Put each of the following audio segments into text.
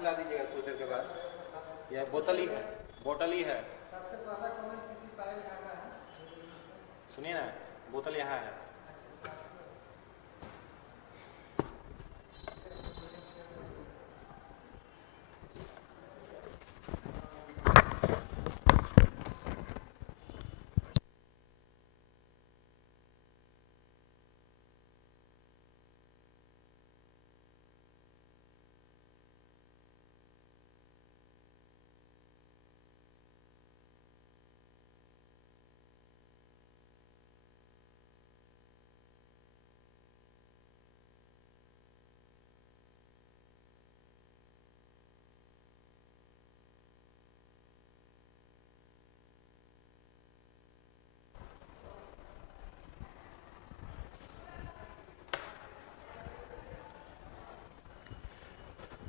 पानी ला दीजिएगा कुछ देर के बाद। यह बोतल ही है, बोतल ही है। सबसे पहला कमेंट किसी पायल झा का है। सुनिए ना, बोतल यहाँ है।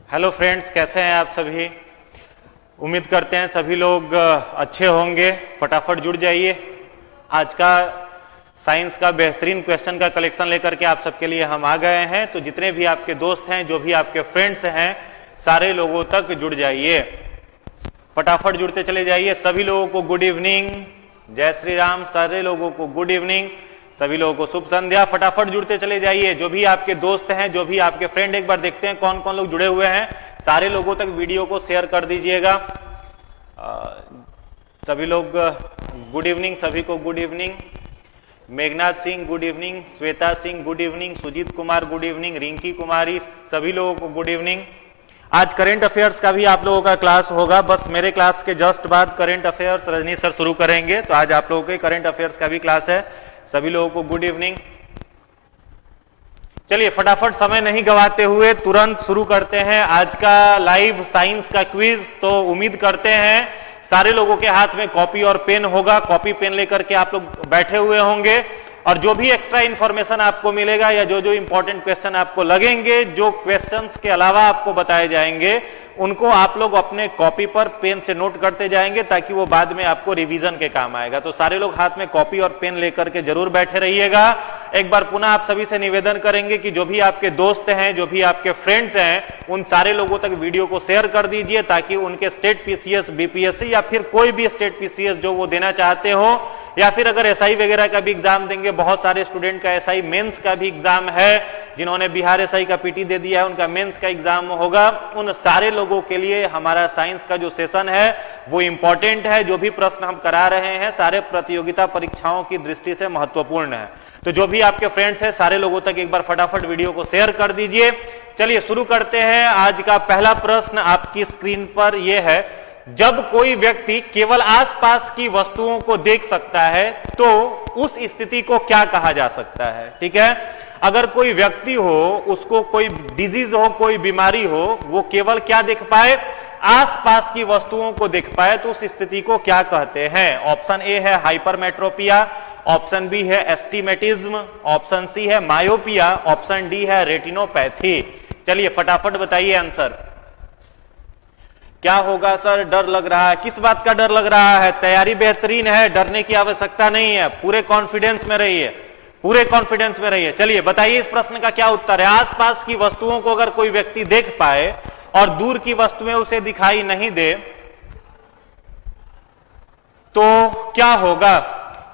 हेलो फ्रेंड्स, कैसे हैं आप सभी? उम्मीद करते हैं सभी लोग अच्छे होंगे। फटाफट जुड़ जाइए। आज का साइंस का बेहतरीन क्वेश्चन का कलेक्शन लेकर के आप सबके लिए हम आ गए हैं। तो जितने भी आपके दोस्त हैं, जो भी आपके फ्रेंड्स हैं, सारे लोगों तक जुड़ जाइए। फटाफट जुड़ते चले जाइए। सभी लोगों को गुड इवनिंग, जय श्री राम। सारे लोगों को गुड इवनिंग, सभी लोगों को शुभ संध्या। फटाफट जुड़ते चले जाइए। जो भी आपके दोस्त हैं, जो भी आपके फ्रेंड, एक बार देखते हैं कौन कौन लोग जुड़े हुए हैं। सारे लोगों तक वीडियो को शेयर कर दीजिएगा। सभी लोग गुड इवनिंग, सभी को good evening. Meghnath Singh good evening, Shweta Singh good evening, Sujeet Kumar good evening, Rinki Kumari, सभी लोगों को गुड इवनिंग। आज करंट अफेयर्स का भी आप लोगों का क्लास होगा। बस मेरे क्लास के जस्ट बाद करंट अफेयर्स रजनी सर शुरू करेंगे। तो आज आप लोगों के करंट अफेयर्स का भी क्लास है। सभी लोगों को गुड इवनिंग। चलिए फटाफट समय नहीं गवाते हुए तुरंत शुरू करते हैं आज का लाइव साइंस का क्विज। तो उम्मीद करते हैं सारे लोगों के हाथ में कॉपी और पेन होगा। कॉपी पेन लेकर के आप लोग बैठे हुए होंगे और जो भी एक्स्ट्रा इंफॉर्मेशन आपको मिलेगा या जो जो इंपॉर्टेंट क्वेश्चन आपको लगेंगे, जो क्वेश्चंस के अलावा आपको बताए जाएंगे, उनको आप लोग अपने कॉपी पर पेन से नोट करते जाएंगे ताकि वो बाद में आपको रिवीजन के काम आएगा। तो सारे लोग हाथ में कॉपी और पेन लेकर के जरूर बैठे रहिएगा। एक बार पुनः आप सभी से निवेदन करेंगे कि जो भी आपके दोस्त हैं, जो भी आपके फ्रेंड्स हैं, उन सारे लोगों तक वीडियो को शेयर कर दीजिए ताकि उनके स्टेट पीसीएस, बीपीएससी या फिर कोई भी स्टेट पीसीएस जो वो देना चाहते हो, या फिर अगर एसआई वगैरह का भी एग्जाम देंगे, बहुत सारे स्टूडेंट का एसआई मेंस का भी एग्जाम है, जिन्होंने बिहार एसआई का पीटी दे दिया है, उनका मेंस का एग्जाम होगा। उन सारे लोगों के लिए हमारा साइंस का जो सेशन है वो इंपॉर्टेंट है। जो भी प्रश्न हम करा रहे हैं सारे प्रतियोगिता परीक्षाओं की दृष्टि से महत्वपूर्ण है। तो जो भी आपके फ्रेंड्स हैं, सारे लोगों तक एक बार फटाफट वीडियो को शेयर कर दीजिए। चलिए शुरू करते हैं। आज का पहला प्रश्न आपकी स्क्रीन पर यह है, जब कोई व्यक्ति केवल आसपास की वस्तुओं को देख सकता है तो उस स्थिति को क्या कहा जा सकता है? ठीक है, अगर कोई व्यक्ति हो, उसको कोई डिजीज हो, कोई बीमारी हो, वो केवल क्या देख पाए? आसपास की वस्तुओं को देख पाए, तो उस स्थिति को क्या कहते हैं? ऑप्शन ए है हाइपरमेट्रोपिया, ऑप्शन बी है एस्टिमेटिज्म, ऑप्शन सी है मायोपिया, ऑप्शन डी है रेटिनोपैथी। चलिए फटाफट बताइए आंसर क्या होगा। सर डर लग रहा है, किस बात का डर लग रहा है? तैयारी बेहतरीन है, डरने की आवश्यकता नहीं है, पूरे कॉन्फिडेंस में रहिए, पूरे कॉन्फिडेंस में रहिए। चलिए बताइए इस प्रश्न का क्या उत्तर है। आसपास की वस्तुओं को अगर कोई व्यक्ति देख पाए और दूर की वस्तुएं उसे दिखाई नहीं दे तो क्या होगा?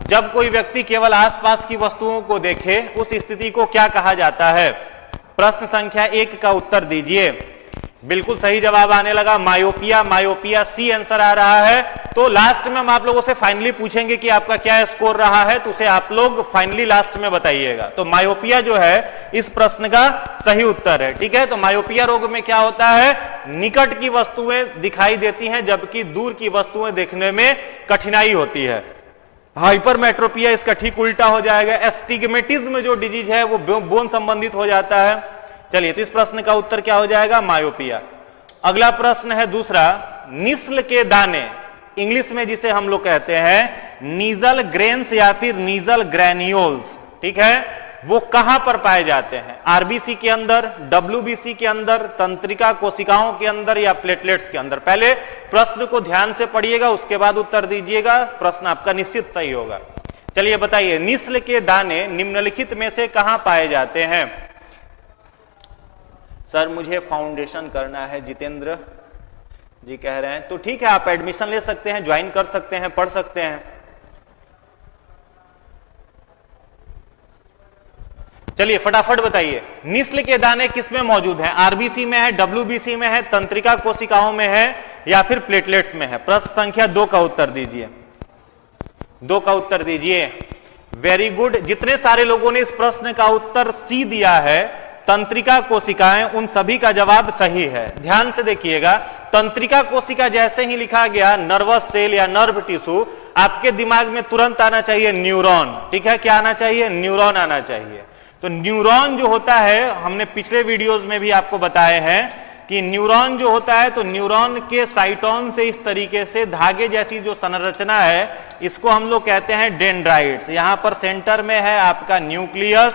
जब कोई व्यक्ति केवल आसपास की वस्तुओं को देखे, उस स्थिति को क्या कहा जाता है? प्रश्न संख्या 1 का उत्तर दीजिए। बिल्कुल सही जवाब आने लगा, मायोपिया। मायोपिया सी आंसर आ रहा है। तो लास्ट में हम आप लोगों से फाइनली पूछेंगे कि आपका क्या स्कोर रहा है, तो उसे आप लोग फाइनली लास्ट में बताइएगा। तो मायोपिया जो है इस प्रश्न का सही उत्तर है। ठीक है, तो मायोपिया रोग में क्या होता है? निकट की वस्तुएं दिखाई देती हैं जबकि दूर की वस्तुएं देखने में कठिनाई होती है। हाइपरमेट्रोपिया इसका ठीक उल्टा हो जाएगा। एस्टिग्मेटिज्म जो डिजीज है वो बोन संबंधित हो जाता है। चलिए तो इस प्रश्न का उत्तर क्या हो जाएगा? मायोपिया। अगला प्रश्न है दूसरा, निस्ल के दाने, इंग्लिश में जिसे हम लोग कहते हैं नीजल ग्रेन्स या फिर नीजल ग्रैन्यूल्स, ठीक है, वो कहां पर पाए जाते हैं? आरबीसी के अंदर, डब्ल्यूबीसी के अंदर, तंत्रिका कोशिकाओं के अंदर या प्लेटलेट्स के अंदर? पहले प्रश्न को ध्यान से पढ़िएगा, उसके बाद उत्तर दीजिएगा, प्रश्न आपका निश्चित सही होगा। चलिए बताइए, निस्ल के दाने निम्नलिखित में से कहां पाए जाते हैं? सर मुझे फाउंडेशन करना है, जितेंद्र जी कह रहे हैं। तो ठीक है, आप एडमिशन ले सकते हैं, ज्वाइन कर सकते हैं, पढ़ सकते हैं। चलिए फटाफट बताइए, निस्ल के दाने किसमें मौजूद हैं? आरबीसी में है, डब्ल्यूबीसी में है, तंत्रिका कोशिकाओं में है, या फिर प्लेटलेट्स में है? प्रश्न संख्या 2 का उत्तर दीजिए, 2 का उत्तर दीजिए। वेरी गुड, जितने सारे लोगों ने इस प्रश्न का उत्तर सी दिया है, तंत्रिका कोशिकाएं, उन सभी का जवाब सही है। ध्यान से देखिएगा, तंत्रिका कोशिका जैसे ही लिखा गया नर्वस सेल या नर्व टिश्यू, आपके दिमाग में तुरंत आना चाहिए न्यूरॉन। ठीक है, क्या आना चाहिए? न्यूरॉन आना चाहिए। तो न्यूरॉन जो होता है, हमने पिछले वीडियोस में भी आपको बताए हैं कि न्यूरॉन जो होता है, तो न्यूरॉन के साइटोन से इस तरीके से धागे जैसी जो संरचना है, इसको हम लोग कहते हैं डेंड्राइट्स। यहां पर सेंटर में है आपका न्यूक्लियस,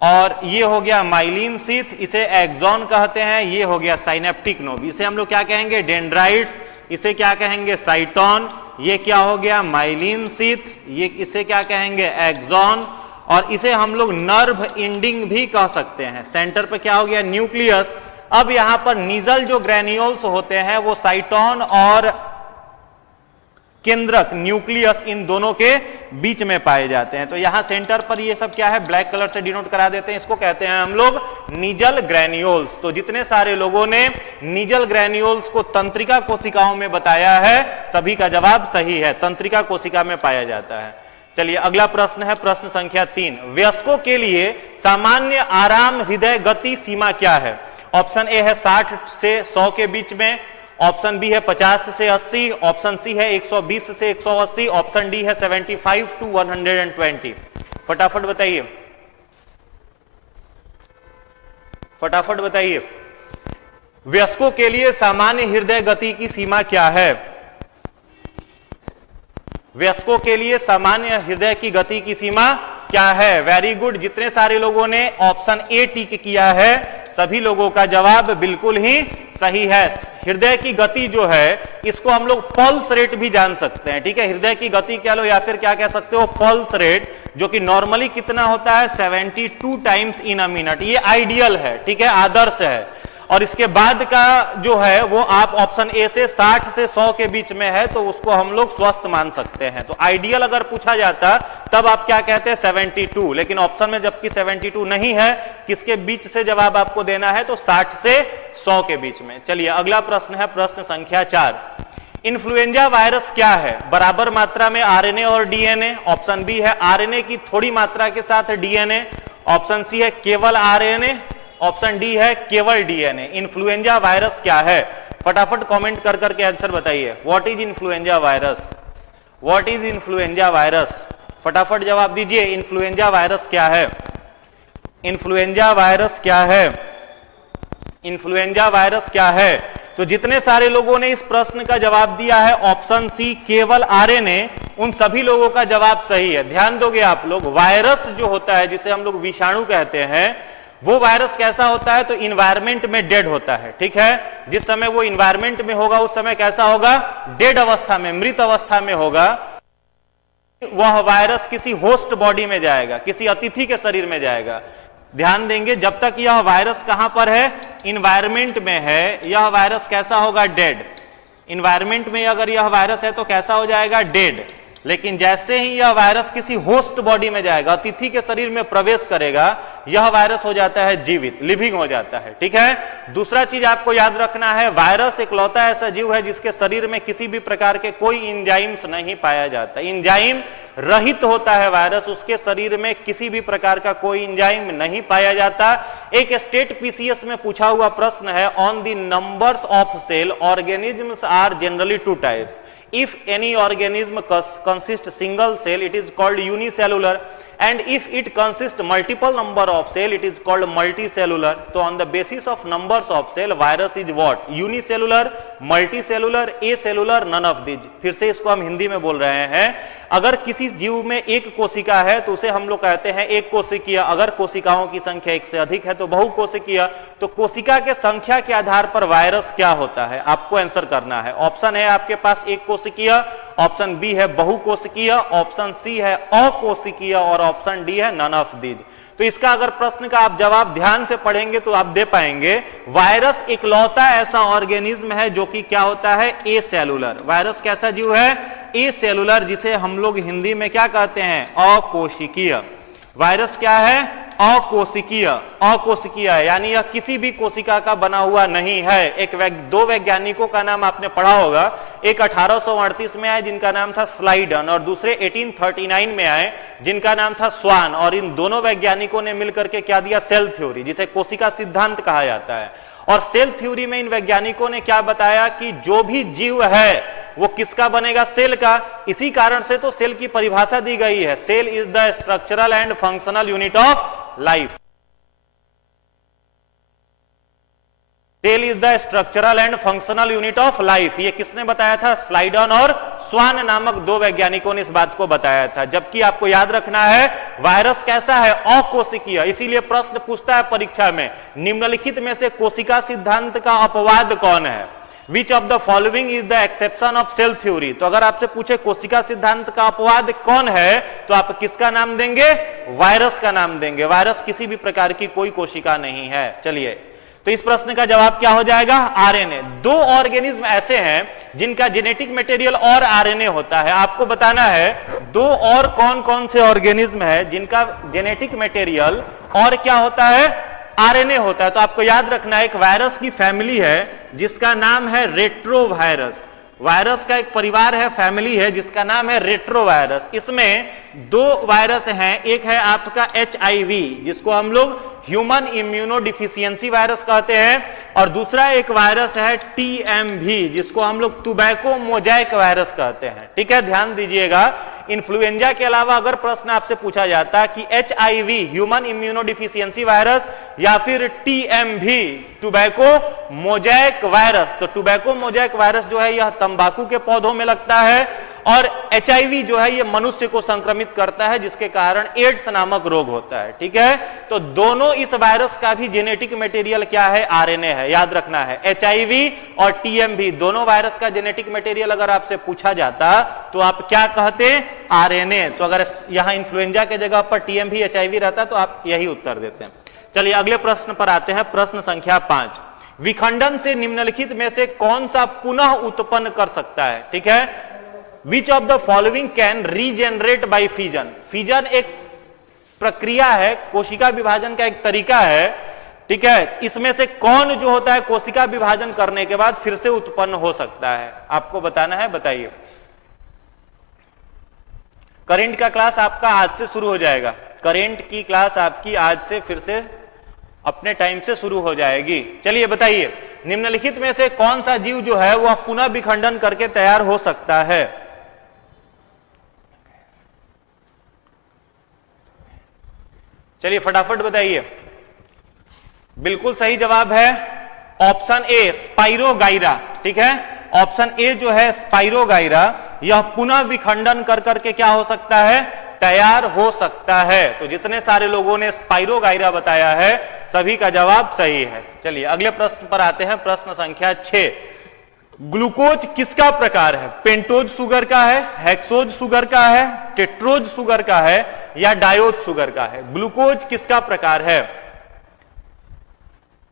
और ये हो गया माइलिन शीथ, इसे एक्सॉन कहते हैं। ये हो गया साइनेप्टिक नोब, इसे हम लोग क्या कहेंगे? डेंड्राइट्स। इसे क्या कहेंगे? साइटोन। ये क्या हो गया? Myelin sheath. ये इसे क्या कहेंगे? एक्सॉन। और इसे हम लोग नर्व इंडिंग भी कह सकते हैं। सेंटर पे क्या हो गया? न्यूक्लियस। अब यहां पर नीजल जो ग्रेन्यूल्स होते हैं, वो साइटोन और केंद्रक न्यूक्लियस, इन दोनों के बीच में पाए जाते हैं। तो यहां सेंटर पर ये सब क्या है? ब्लैक कलर से डिनोट करा देते हैं, इसको कहते हैं हम लोग नीजल ग्रेन्यूल्स। तो जितने सारे लोगों ने नीजल ग्रेन्यूल्स को तंत्रिका कोशिकाओं में बताया है, सभी का जवाब सही है, तंत्रिका कोशिका में पाया जाता है। चलिए अगला प्रश्न है, प्रश्न संख्या 3। वयस्कों के लिए सामान्य आराम हृदय गति सीमा क्या है? ऑप्शन ए है 60 से 100 के बीच में, ऑप्शन बी है 50 से 80, ऑप्शन सी है 120 से 180, ऑप्शन डी है 75 to 120। फटाफट बताइए, फटाफट बताइए, वयस्कों के लिए सामान्य हृदय गति की सीमा क्या है? वयस्कों के लिए सामान्य हृदय की गति की सीमा क्या है? वेरी गुड, जितने सारे लोगों ने ऑप्शन ए टिक किया है, सभी लोगों का जवाब बिल्कुल ही सही है। हृदय की गति जो है, इसको हम लोग पल्स रेट भी जान सकते हैं। ठीक है, हृदय की गति कह लो या फिर क्या कह सकते हो? पल्स रेट, जो कि नॉर्मली कितना होता है? 72 टाइम्स इन अ मिनट। ये आइडियल है, ठीक है, आदर्श है। और इसके बाद का जो है वो आप ऑप्शन ए से 60 से 100 के बीच में है, तो उसको हम लोग स्वस्थ मान सकते हैं। तो आइडियल अगर पूछा जाता तब आप क्या कहते हैं? 72। लेकिन ऑप्शन में जबकि 72 नहीं है, किसके बीच से जवाब आपको देना है? तो 60 से 100 के बीच में। चलिए अगला प्रश्न है, प्रश्न संख्या 4। इन्फ्लुएंजा वायरस क्या है? बराबर मात्रा में आरएनए और डीएनए। ऑप्शन बी है आरएनए की थोड़ी मात्रा के साथ डीएनए, ऑप्शन सी है केवल आरएनए, ऑप्शन डी है केवल डीएनए। इन्फ्लुएंजा वायरस क्या है? फटाफट कमेंट कर करके आंसर बताइए। What is influenza virus? What is influenza virus? फटाफट जवाब दीजिए, इन्फ्लुएंजा वायरस क्या है? इन्फ्लुएंजा वायरस क्या है? इन्फ्लुएंजा वायरस क्या है? तो जितने सारे लोगों ने इस प्रश्न का जवाब दिया है ऑप्शन सी केवल आरएनए, उन सभी लोगों का जवाब सही है। ध्यान दोगे आप लोग, वायरस जो होता है, जिसे हम लोग विषाणु कहते हैं, वो वायरस कैसा होता है? तो इन्वायरमेंट में डेड होता है। ठीक है, जिस समय वो इन्वायरमेंट में होगा उस समय कैसा होगा? डेड अवस्था में, मृत अवस्था में होगा। वह वायरस किसी होस्ट बॉडी में जाएगा, किसी अतिथि के शरीर में जाएगा। ध्यान देंगे, जब तक यह वायरस कहां पर है? इन्वायरमेंट में है, यह वायरस कैसा होगा? डेड। इन्वायरमेंट में अगर यह वायरस है तो कैसा हो जाएगा? डेड। लेकिन जैसे ही यह वायरस किसी होस्ट बॉडी में जाएगा, अतिथि के शरीर में प्रवेश करेगा, यह वायरस हो जाता है जीवित, लिविंग हो जाता है। ठीक है, दूसरा चीज आपको याद रखना है, वायरस इकलौता ऐसा जीव है जिसके शरीर में किसी भी प्रकार के कोई इंजाइम्स नहीं पाया जाता। इंजाइम रहित होता है वायरस, उसके शरीर में किसी भी प्रकार का कोई इंजाइम नहीं पाया जाता। एक स्टेट पीसीएस में पूछा हुआ प्रश्न है, on the numbers of cell organisms are generally 2 types. If any organism consists single cell, it is called unicellular, and if it consists multiple number of cell, it is called multicellular. So on the basis of numbers of cell, virus is what? Unicellular, multicellular, acellular, none of these. फिर से इसको हम हिंदी में बोल रहे हैं, अगर किसी जीव में एक कोशिका है तो उसे हम लोग कहते हैं एक कोशिकीय। अगर कोशिकाओं की संख्या एक से अधिक है तो बहुकोशिकीय। तो कोशिका के संख्या के आधार पर वायरस क्या होता है, आपको आंसर करना है। ऑप्शन है आपके पास एक कोशिकीय, ऑप्शन बी है बहुकोशिकीय, ऑप्शन सी है अकोशिकीय और ऑप्शन डी है नन ऑफ दीज। तो इसका अगर प्रश्न का आप जवाब ध्यान से पढ़ेंगे तो आप दे पाएंगे वायरस इकलौता ऐसा ऑर्गेनिज्म है जो कि क्या होता है ए सेलुलर। वायरस कैसा जीव है ए सेलुलर, जिसे हम लोग हिंदी में क्या कहते हैं अकोशिकीय। वायरस क्या है अकोशिकीय, अकोशिकीय है यानी यह किसी भी कोशिका का बना हुआ नहीं है। दो वैज्ञानिकों का नाम आपने पढ़ा होगा, एक 1838 में आए जिनका नाम था स्लाइडन और दूसरे 1839 में आए जिनका नाम था स्वान। और इन दोनों वैज्ञानिकों ने मिलकर के क्या दिया सेल थ्योरी, जिसे कोशिका सिद्धांत कहा जाता है। और सेल थ्योरी में इन वैज्ञानिकों ने क्या बताया कि जो भी जीव है वो किसका बनेगा सेल का। इसी कारण से तो सेल की परिभाषा दी गई है, cell is the structural and functional unit of life. Cell is the structural and functional unit of life. ये किसने बताया था स्लाइडन और स्वान नामक दो वैज्ञानिकों ने इस बात को बताया था। जबकि आपको याद रखना है वायरस कैसा है अकोशिकीय। इसीलिए प्रश्न पूछता है परीक्षा में निम्नलिखित में से कोशिका सिद्धांत का अपवाद कौन है। Which of the following is the exception of cell theory? तो अगर आपसे पूछे कोशिका सिद्धांत का अपवाद कौन है तो आप किसका नाम देंगे वायरस का नाम देंगे। वायरस किसी भी प्रकार की कोई कोशिका नहीं है। चलिए तो इस प्रश्न का जवाब क्या हो जाएगा आरएनए। दो ऑर्गेनिज्म ऐसे हैं जिनका जेनेटिक मटेरियल और आरएनए होता है। आपको बताना है दो और कौन कौन से ऑर्गेनिज्म है जिनका जेनेटिक मटेरियल और क्या होता है आरएनए होता है। तो आपको याद रखना है एक वायरस की फैमिली है जिसका नाम है रेट्रोवायरस। वायरस का एक परिवार है फैमिली है जिसका नाम है रेट्रोवायरस। इसमें दो वायरस हैं, एक है आपका HIV जिसको हम लोग ह्यूमन इम्यूनो डिफिशियंसी वायरस कहते हैं और दूसरा एक वायरस है TMV जिसको हम लोग टोबैको मोजैक वायरस कहते हैं। ठीक है ध्यान दीजिएगा इन्फ्लुएंजा के अलावा अगर प्रश्न आपसे पूछा जाता कि HIV human immuno deficiency virus या फिर TMV टोबैको मोजैक वायरस, तो टोबैको मोजैक वायरस जो है यह तंबाकू के पौधों में लगता है और HIV जो है ये मनुष्य को संक्रमित करता है जिसके कारण एड्स नामक रोग होता है। ठीक है तो दोनों इस वायरस का भी जेनेटिक मटेरियल क्या है आरएनए है। याद रखना है HIV और TMV दोनों वायरस का जेनेटिक मटेरियल अगर आपसे पूछा जाता तो आप क्या कहते आरएनए। तो अगर यहां इन्फ्लुएंजा के जगह पर TMV HIV रहता तो आप यही उत्तर देते हैं। चलिए अगले प्रश्न पर आते हैं, प्रश्न संख्या 5। विखंडन से निम्नलिखित में से कौन सा पुनः उत्पन्न कर सकता है। ठीक है Which of the following can regenerate by fission? Fission एक प्रक्रिया है, कोशिका विभाजन का एक तरीका है। ठीक है इसमें से कौन जो होता है कोशिका विभाजन करने के बाद फिर से उत्पन्न हो सकता है आपको बताना है। बताइए करेंट का क्लास आपका आज से शुरू हो जाएगा। करेंट की क्लास आपकी आज से फिर से अपने टाइम से शुरू हो जाएगी। चलिए बताइए निम्नलिखित में से कौन सा जीव जो है वह पुनः विखंडन करके तैयार हो सकता है। चलिए फटाफट बताइए। बिल्कुल सही जवाब है ऑप्शन ए स्पाइरोगाइरा। ठीक है ऑप्शन ए जो है स्पाइरोगाइरा यह पुनः विखंडन कर करके क्या हो सकता है तैयार हो सकता है। तो जितने सारे लोगों ने स्पाइरोगाइरा बताया है सभी का जवाब सही है। चलिए अगले प्रश्न पर आते हैं, प्रश्न संख्या 6। ग्लूकोज किसका प्रकार है? पेंटोज शुगर का है, हेक्सोज शुगर का है, टेट्रोज शुगर का है या डायोज शुगर का है? ग्लूकोज किसका प्रकार है?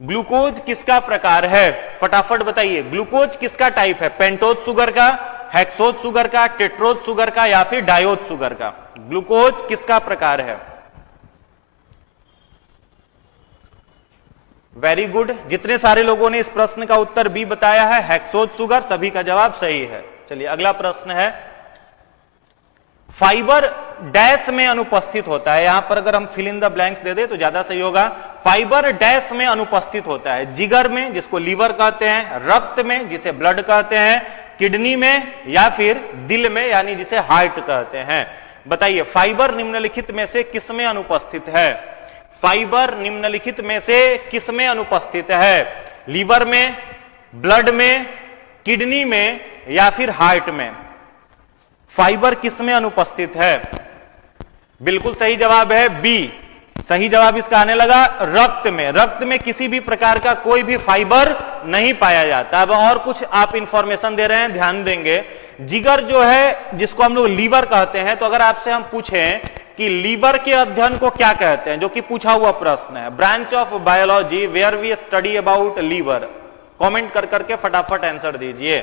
ग्लूकोज किसका प्रकार है फटाफट बताइए। ग्लूकोज किसका टाइप है? पेंटोज शुगर का, हेक्सोज शुगर का, टेट्रोज शुगर का या फिर डायोज शुगर का? ग्लूकोज किसका प्रकार है? वेरी गुड, जितने सारे लोगों ने इस प्रश्न का उत्तर बी बताया है हेक्सोज शुगर, सभी का जवाब सही है। चलिए अगला प्रश्न है, फाइबर डैश में अनुपस्थित होता है। यहां पर अगर हम फिल इन द ब्लैंक्स दे दे तो ज्यादा सही होगा। फाइबर डैश में अनुपस्थित होता है, जिगर में जिसको लीवर कहते हैं, रक्त में जिसे ब्लड कहते हैं, किडनी में या फिर दिल में यानी जिसे हार्ट कहते हैं। बताइए फाइबर निम्नलिखित में से किसमें अनुपस्थित है? फाइबर निम्नलिखित में से किसमें अनुपस्थित है? लीवर में, ब्लड में, किडनी में या फिर हार्ट में? फाइबर किसमें अनुपस्थित है? बिल्कुल सही जवाब है बी। सही जवाब इसका आने लगा रक्त में। रक्त में किसी भी प्रकार का कोई भी फाइबर नहीं पाया जाता। अब और कुछ आप इंफॉर्मेशन दे रहे हैं, ध्यान देंगे। जिगर जो है जिसको हम लोग लीवर कहते हैं, तो अगर आपसे हम पूछें कि लीवर के अध्ययन को क्या कहते हैं, जो कि पूछा हुआ प्रश्न है, branch of biology where we study about liver, comment कर करके फटाफट आंसर दीजिए।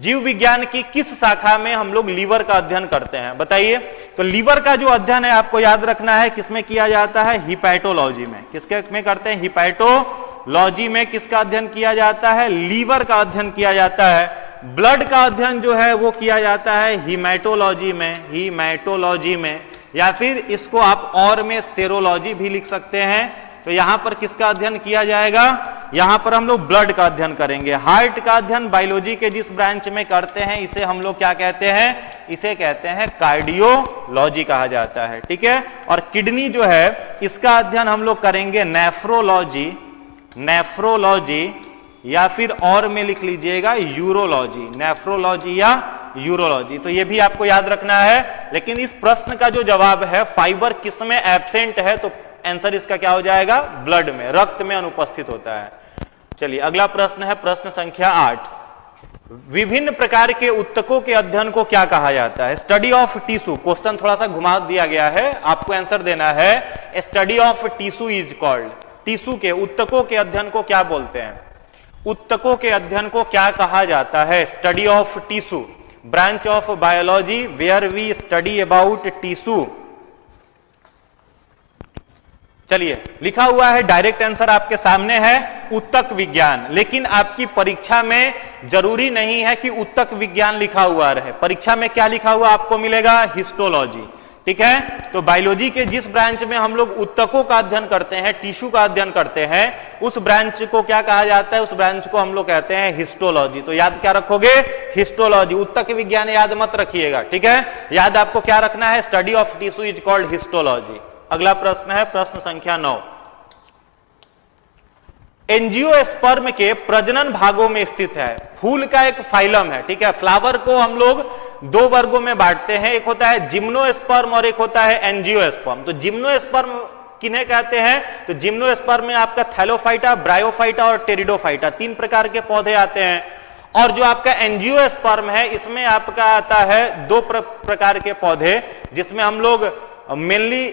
जीव विज्ञान की किस शाखा में हम लोग लीवर का अध्ययन करते हैं, बताइए। तो लीवर का जो अध्ययन है आपको याद रखना है किसमें किया जाता है, हिपैटोलॉजी में। किसके में करते हैं, हिपैटोलॉजी में किसका अध्ययन किया जाता है, लीवर का अध्ययन किया जाता है। ब्लड का अध्ययन जो है वो किया जाता है हीमेटोलॉजी में, हीमेटोलॉजी में, या फिर इसको आप और में सेरोलॉजी भी लिख सकते हैं। तो यहां पर किसका अध्ययन किया जाएगा, यहां पर हम लोग ब्लड का अध्ययन करेंगे। हार्ट का अध्ययन बायोलॉजी के जिस ब्रांच में करते हैं इसे हम लोग क्या कहते हैं, इसे कहते हैं कार्डियोलॉजी कहा जाता है, ठीक है। और किडनी जो है इसका अध्ययन हम लोग करेंगे नेफ्रोलॉजी, नेफ्रोलॉजी, या फिर और में लिख लीजिएगा यूरोलॉजी, नेफ्रोलॉजी या यूरोलॉजी। तो ये भी आपको याद रखना है। लेकिन इस प्रश्न का जो जवाब है फाइबर किसमें एब्सेंट है, तो आंसर इसका क्या हो जाएगा, ब्लड में, रक्त में अनुपस्थित होता है। चलिए अगला प्रश्न है प्रश्न संख्या 8। विभिन्न प्रकार के उत्तकों के अध्ययन को क्या कहा जाता है, स्टडी ऑफ टिश्यू। क्वेश्चन थोड़ा सा घुमा दिया गया है, आपको आंसर देना है। Study of tissue is called, tissue के उत्तकों के अध्ययन को क्या बोलते हैं, उत्तकों के अध्ययन को क्या कहा जाता है, study of tissue, branch of biology where we study about tissue. चलिए लिखा हुआ है, डायरेक्ट आंसर आपके सामने है, उत्तक विज्ञान। लेकिन आपकी परीक्षा में जरूरी नहीं है कि उत्तक विज्ञान लिखा हुआ रहे, परीक्षा में क्या लिखा हुआ आपको मिलेगा, हिस्टोलॉजी, ठीक है। तो बायोलॉजी के जिस ब्रांच में हम लोग उत्तकों का अध्ययन करते हैं, टिश्यू का अध्ययन करते हैं, उस ब्रांच को क्या कहा जाता है, उस ब्रांच को हम लोग कहते हैं हिस्टोलॉजी। तो याद क्या रखोगे, हिस्टोलॉजी, उत्तक विज्ञान याद मत रखिएगा, ठीक है। याद आपको क्या रखना है, study of tissue is called histology. अगला प्रश्न है प्रश्न संख्या 9। एंजियोस्पर्म के प्रजनन भागों में स्थित है, फूल का एक फाइलम है, ठीक है। फ्लावर को हम लोग दो वर्गों में बांटते हैं, एक होता है जिम्नोस्पर्म और एक होता है एंजियोस्पर्म। तो जिम्नोस्पर्म किन्हें कहते हैं, तो जिम्नोस्पर्म में आपका थैलोफाइटा, ब्रायोफाइटा और टेरिडोफाइटा, 3 प्रकार के पौधे आते हैं। और जो आपका एंजियोस्पर्म है इसमें आपका आता है 2 प्रकार के पौधे, जिसमें हम लोग मेनली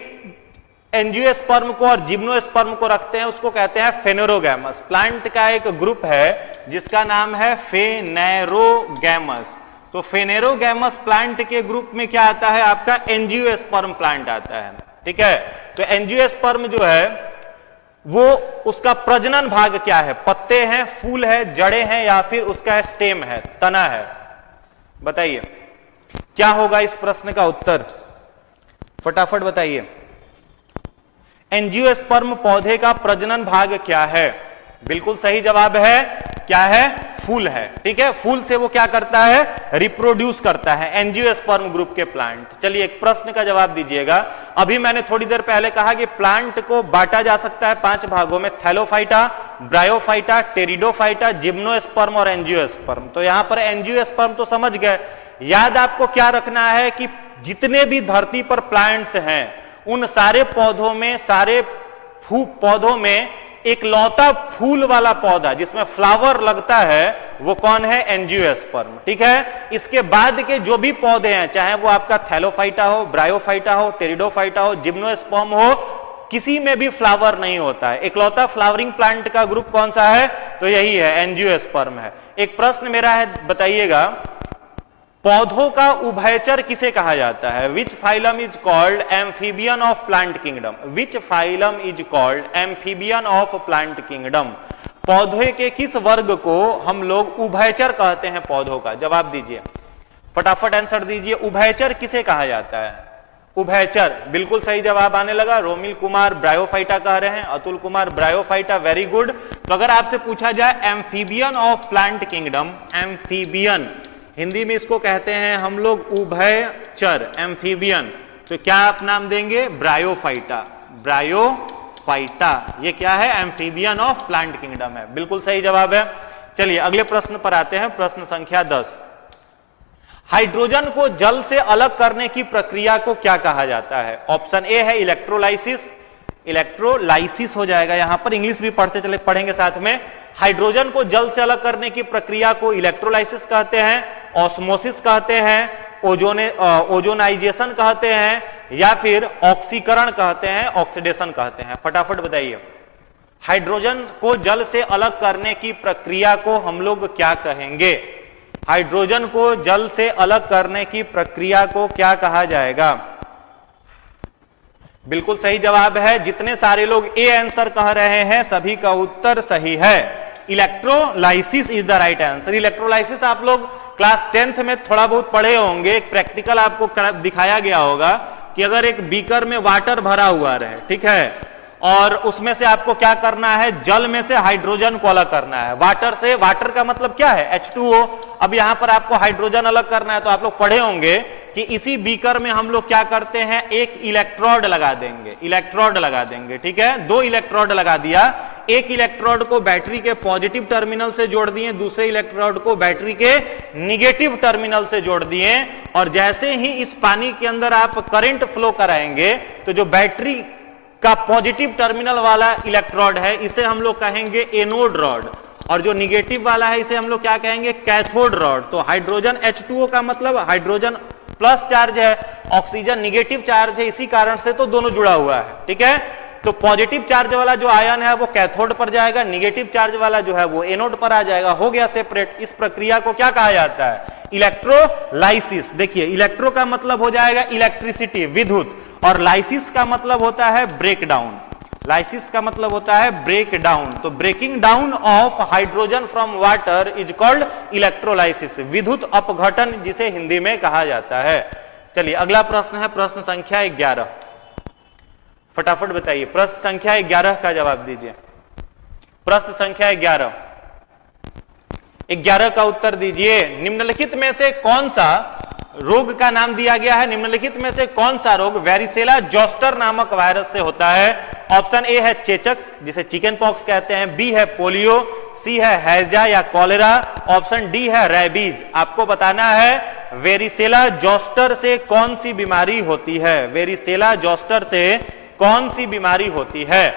एंजियोस्पर्म को और जिम्नोस्पर्म को रखते हैं, उसको कहते हैं फेनेरोगैमस। प्लांट का एक ग्रुप है जिसका नाम है फेनेरोगैमस। तो फेनेरोगैमस प्लांट के ग्रुप में क्या आता है, आपका एंजियोस्पर्म प्लांट आता है, ठीक है। तो एंजियोस्पर्म जो है वो उसका प्रजनन भाग क्या है, पत्ते हैं, फूल है, जड़े हैं, या फिर उसका स्टेम है, तना है, बताइए क्या होगा इस प्रश्न का उत्तर, फटाफट बताइए। एंजियोस्पर्म पौधे का प्रजनन भाग क्या है, बिल्कुल सही जवाब है, क्या है, फूल है, ठीक है। फूल से वो क्या करता है, रिप्रोड्यूस करता है, एंजियोस्पर्म ग्रुप के प्लांट। चलिए एक प्रश्न का जवाब दीजिएगा। अभी मैंने थोड़ी देर पहले कहा कि प्लांट को बांटा जा सकता है 5 भागों में, थैलोफाइटा, ब्रायोफाइटा, टेरिडोफाइटा, जिम्नोस्पर्म और एंजियोस्पर्म। तो यहां पर एंजियोस्पर्म तो समझ गए। याद आपको क्या रखना है कि जितने भी धरती पर प्लांट्स हैं उन सारे पौधों में, सारे पौधों में एक लौता फूल वाला पौधा जिसमें फ्लावर लगता है वो कौन है, एंजियोस्पर्म, ठीक है। इसके बाद के जो भी पौधे हैं, चाहे वो आपका थैलोफाइटा हो, ब्रायोफाइटा हो, टेरिडोफाइटा हो, जिम्नोस्पर्म हो, किसी में भी फ्लावर नहीं होता है। इकलौता फ्लावरिंग प्लांट का ग्रुप कौन सा है, तो यही है, एंजियोस्पर्म है। एक प्रश्न मेरा है, बताइएगा पौधों का उभयचर किसे कहा जाता है, which phylum is called amphibian of plant kingdom, which phylum is called amphibian of plant kingdom. पौधे के किस वर्ग को हम लोग उभयचर कहते हैं, पौधों का, जवाब दीजिए, फटाफट आंसर दीजिए। उभयचर किसे कहा जाता है, उभयचर, बिल्कुल सही जवाब आने लगा। रोमिल कुमार ब्रायोफाइटा कह रहे हैं, Atul Kumar bryophyta, very good. तो अगर आपसे पूछा जाए amphibian of plant kingdom, amphibian Hindi में इसको कहते हैं हम लोग उभयचर, एम्फीबियन, तो क्या आप नाम देंगे, ब्रायोफाइटा, ब्रायोफाइटा, ये क्या है, एम्फीबियन ऑफ प्लांट किंगडम है, बिल्कुल सही जवाब है। चलिए अगले प्रश्न पर आते हैं, प्रश्न संख्या 10। हाइड्रोजन को जल से अलग करने की प्रक्रिया को क्या कहा जाता है, ऑप्शन ए है इलेक्ट्रोलाइसिस, इलेक्ट्रोलाइसिस हो जाएगा, यहां पर इंग्लिश भी पढ़ेंगे साथ में। हाइड्रोजन को जल से अलग करने की प्रक्रिया को इलेक्ट्रोलाइसिस कहते हैं। ऑस्मोसिस कहते हैं, ओजोनाइजेशन कहते हैं, या फिर ऑक्सीकरण कहते हैं, ऑक्सीडेशन कहते हैं? फटाफट बताइए। हाइड्रोजन को जल से अलग करने की प्रक्रिया को हम लोग क्या कहेंगे? हाइड्रोजन को जल से अलग करने की प्रक्रिया को क्या कहा जाएगा? बिल्कुल सही जवाब है। जितने सारे लोग ए आंसर कह रहे हैं सभी का उत्तर सही है। Electrolysis is the right answer. Electrolysis आप लोग क्लास 10th में थोड़ा बहुत पढ़े होंगे। एक प्रैक्टिकल आपको दिखाया गया होगा कि अगर एक बीकर में वाटर भरा हुआ रहे, ठीक है, और उसमें से आपको क्या करना है, जल में से हाइड्रोजन को अलग करना है वाटर से। वाटर का मतलब क्या है? H2O। अब यहां पर आपको हाइड्रोजन अलग करना है, तो आप लोग पढ़े होंगे कि इसी बीकर में हम लोग क्या करते हैं, एक इलेक्ट्रोड लगा देंगे, इलेक्ट्रोड लगा देंगे, ठीक है। 2 इलेक्ट्रोड लगा दिया, एक इलेक्ट्रोड को बैटरी के पॉजिटिव टर्मिनल से जोड़ दिए, दूसरे इलेक्ट्रोड को बैटरी के निगेटिव टर्मिनल से जोड़ दिए, और जैसे ही इस पानी के अंदर आप करंट फ्लो कराएंगे तो जो बैटरी का पॉजिटिव टर्मिनल वाला इलेक्ट्रोड है इसे हम लोग कहेंगे एनोड रॉड, और जो निगेटिव वाला है इसे हम लोग क्या कहेंगे, कैथोड रॉड। तो हाइड्रोजन H2O का मतलब हाइड्रोजन प्लस चार्ज है, ऑक्सीजन निगेटिव चार्ज है, इसी कारण से तो दोनों जुड़ा हुआ है, ठीक है। तो पॉजिटिव चार्ज वाला जो आयन है वो कैथोड पर जाएगा, निगेटिव चार्ज वाला जो है वो एनोड पर आ जाएगा, हो गया सेपरेट। इस प्रक्रिया को क्या कहा जाता है? इलेक्ट्रोलाइसिस। देखिए, इलेक्ट्रो का मतलब हो जाएगा इलेक्ट्रिसिटी, विद्युत, और लाइसिस का मतलब होता है ब्रेक डाउन। लाइसिस का मतलब होता है ब्रेक डाउन। तो breaking down of hydrogen from water is called electrolysis, विद्युत अपघटन जिसे हिंदी में कहा जाता है। चलिए अगला प्रश्न है प्रश्न संख्या 11। फटाफट बताइए, प्रश्न संख्या 11 का जवाब दीजिए। प्रश्न संख्या 11 का उत्तर दीजिए। निम्नलिखित में से कौन सा रोग का नाम दिया गया है? निम्नलिखित में से कौन सा रोग वेरिसेला जोस्टर नामक वायरस से होता है? ऑप्शन ए है चेचक जिसे चिकन पॉक्स कहते हैं, बी है पोलियो, सी है हैजा या कॉलेरा, ऑप्शन डी है रैबीज। आपको बताना है वेरिसेला जोस्टर से कौन सी बीमारी होती है, वेरिसेला जोस्टर से कौन सी बीमारी होती है?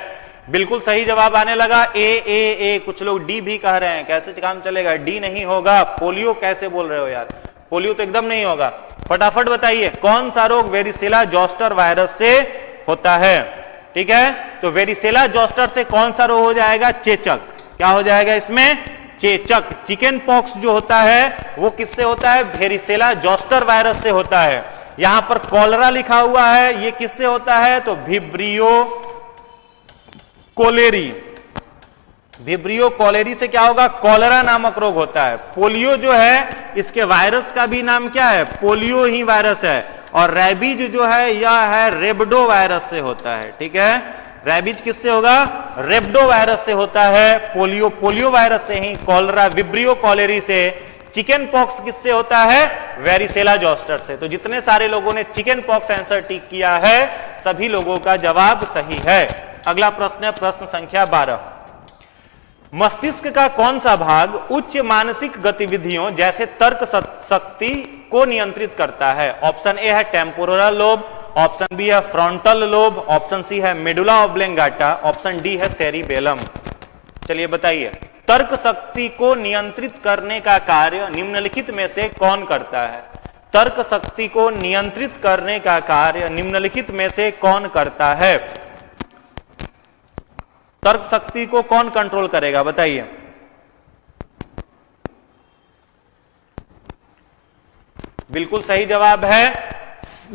बिल्कुल सही जवाब आने लगा, ए। कुछ लोग डी भी कह रहे हैं, कैसे काम चलेगा? डी नहीं होगा। पोलियो कैसे बोल रहे हो यार, पोलियो तो एकदम नहीं होगा। फटाफट बताइए कौन सा रोग वेरिसेला जोस्टर वायरस से होता है? ठीक है, तो वेरिसेला जोस्टर से कौन सा रोग हो जाएगा? चेचक। क्या हो जाएगा इसमें? चेचक। चिकन पॉक्स जो होता है वो किससे होता है? वेरिसेला जोस्टर वायरस से होता है। यहां पर कॉलरा लिखा हुआ है, ये किससे होता है? तो विब्रियो कोलेरी। विब्रियो कोलेरी से क्या होगा? कॉलरा नामक रोग होता है। पोलियो जो है इसके वायरस का भी नाम क्या है? पोलियो ही वायरस है। और रैबीज जो है यह है रेबडो वायरस से होता है, ठीक है। रैबीज किससे होगा? रेबडो वायरस से होता है। पोलियो वायरस से ही, कॉलरा विब्रियो कोलेरी से। चिकन पॉक्स किससे होता है? वेरिसेला जोस्टर से। तो जितने सारे लोगों ने चिकन पॉक्स आंसर टिक किया है सभी लोगों का जवाब सही है। अगला प्रश्न है प्रश्न संख्या 12। मस्तिष्क का कौन सा भाग उच्च मानसिक गतिविधियों जैसे तर्क शक्ति को नियंत्रित करता है? ऑप्शन ए है टेम्पोरल लोब, ऑप्शन बी है फ्रंटल लोब, ऑप्शन सी है मेडुला ऑब्लेंगाटा, ऑप्शन डी है सेरिबेलम। चलिए बताइए, तर्क शक्ति को नियंत्रित करने का कार्य निम्नलिखित में से कौन करता है? तर्क शक्ति को नियंत्रित करने का कार्य निम्नलिखित में से कौन करता है? तर्क शक्ति को कौन कंट्रोल करेगा बताइए? बिल्कुल सही जवाब है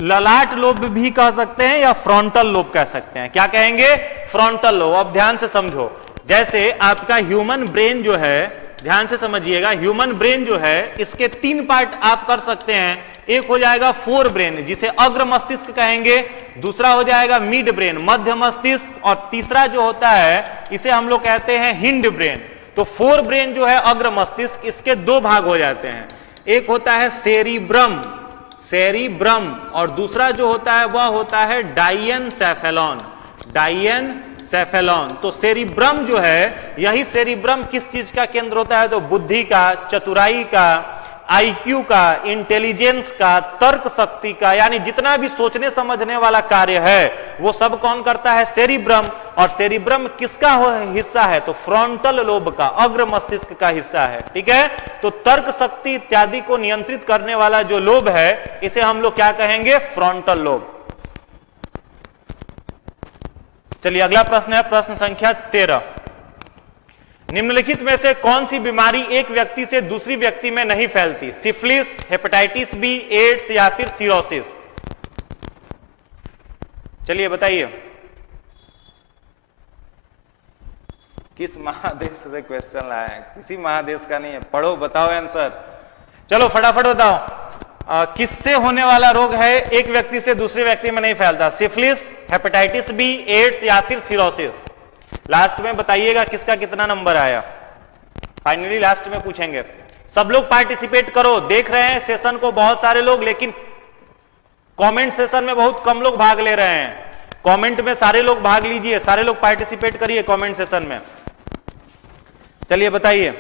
ललाट लोब भी कह सकते हैं या फ्रंटल लोब कह सकते हैं। क्या कहेंगे? Frontal lobe. अब ध्यान से समझो, जैसे आपका ह्यूमन ब्रेन जो है, ध्यान से समझिएगा, ह्यूमन ब्रेन जो है इसके 3 पार्ट आप कर सकते हैं। एक हो जाएगा फोर ब्रेन जिसे अग्र मस्तिष्क कहेंगे, दूसरा हो जाएगा मिड ब्रेन मध्य मस्तिष्क, और तीसरा जो होता है इसे हम लोग कहते हैं हिंड ब्रेन। तो फोर ब्रेन जो है अग्र मस्तिष्क, इसके 2 भाग हो जाते हैं। एक होता है सेरिब्रम, सेरिब्रम, और दूसरा जो होता है वह होता है डाइएनसेफेलॉन, डाइएनसेफेलॉन। तो सेरिब्रम जो है, यही सेरिब्रम किस चीज का केंद्र होता है? तो बुद्धि का, चतुराई का, आईक्यू का, इंटेलिजेंस का, तर्क शक्ति का, यानी जितना भी सोचने समझने वाला कार्य है वो सब कौन करता है? सेरिब्रम। और सेरिब्रम किसका हिस्सा है? तो फ्रंटल लोब का, अग्र मस्तिष्क का हिस्सा है। ठीक है, तो तर्क शक्ति इत्यादि को नियंत्रित करने वाला जो लोब है इसे हम लोग क्या कहेंगे? Frontal lobe. चलिए अगला प्रश्न है प्रश्न संख्या 13। निम्नलिखित में से कौन सी बीमारी एक व्यक्ति से दूसरी व्यक्ति में नहीं फैलती? सिफिलिस, हेपेटाइटिस बी, एड्स या फिर सिरोसिस? चलिए बताइए। किस महादेश से क्वेश्चन लाए हैं? किसी महादेश का नहीं है, पढ़ो बताओ आंसर। चलो फटाफट बताओ। किससे होने वाला रोग है एक व्यक्ति से दूसरे व्यक्ति में नहीं फैलता? सिफिलिस, हेपेटाइटिस बी, एड्स या फिर सिरोसिस? लास्ट में बताइएगा किसका कितना नंबर आया। फाइनली लास्ट में पूछेंगे। सब लोग पार्टिसिपेट करो। देख रहे हैं सेशन को बहुत सारे लोग, लेकिन कमेंट सेशन में बहुत कम लोग भाग ले रहे हैं। कमेंट में सारे लोग भाग लीजिए, सारे लोग पार्टिसिपेट करिए कमेंट सेशन में। चलिए बताइए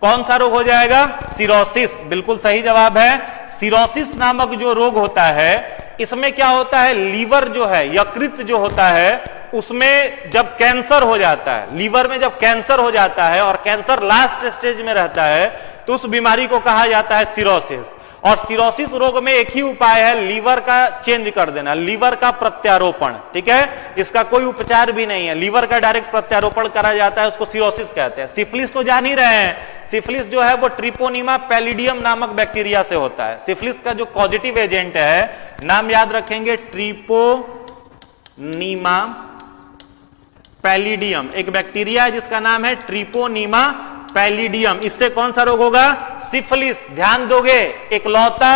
कौन सा रोग हो जाएगा? सिरोसिस, बिल्कुल सही जवाब है। सिरोसिस नामक जो रोग होता है इसमें क्या होता है? लीवर जो है, यकृत जो होता है उसमें जब कैंसर हो जाता है, लीवर में जब कैंसर हो जाता है और कैंसर लास्ट स्टेज में रहता है तो उस बीमारी को कहा जाता है सिरोसिस। और सिरोसिस रोग में एक ही उपाय है, लीवर का चेंज कर देना, लीवर का प्रत्यारोपण। ठीक है, इसका कोई उपचार भी नहीं है, लीवर का डायरेक्ट प्रत्यारोपण करा जाता है, उसको सिरोसिस कहते हैं। सिफिलिस तो जान ही रहे हैं, सिफिलिस जो है वो ट्रिपोनिमा पैलिडियम नामक बैक्टीरिया से होता है। सिफिलिस का जो पॉजिटिव एजेंट है, नाम याद रखेंगे, ट्रिपोनिमा पैलिडियम, एक बैक्टीरिया है जिसका नाम है ट्रिपोनिमा पैलिडियम। इससे कौन सा रोग होगा? सिफिलिस। ध्यान दोगे, इकलौता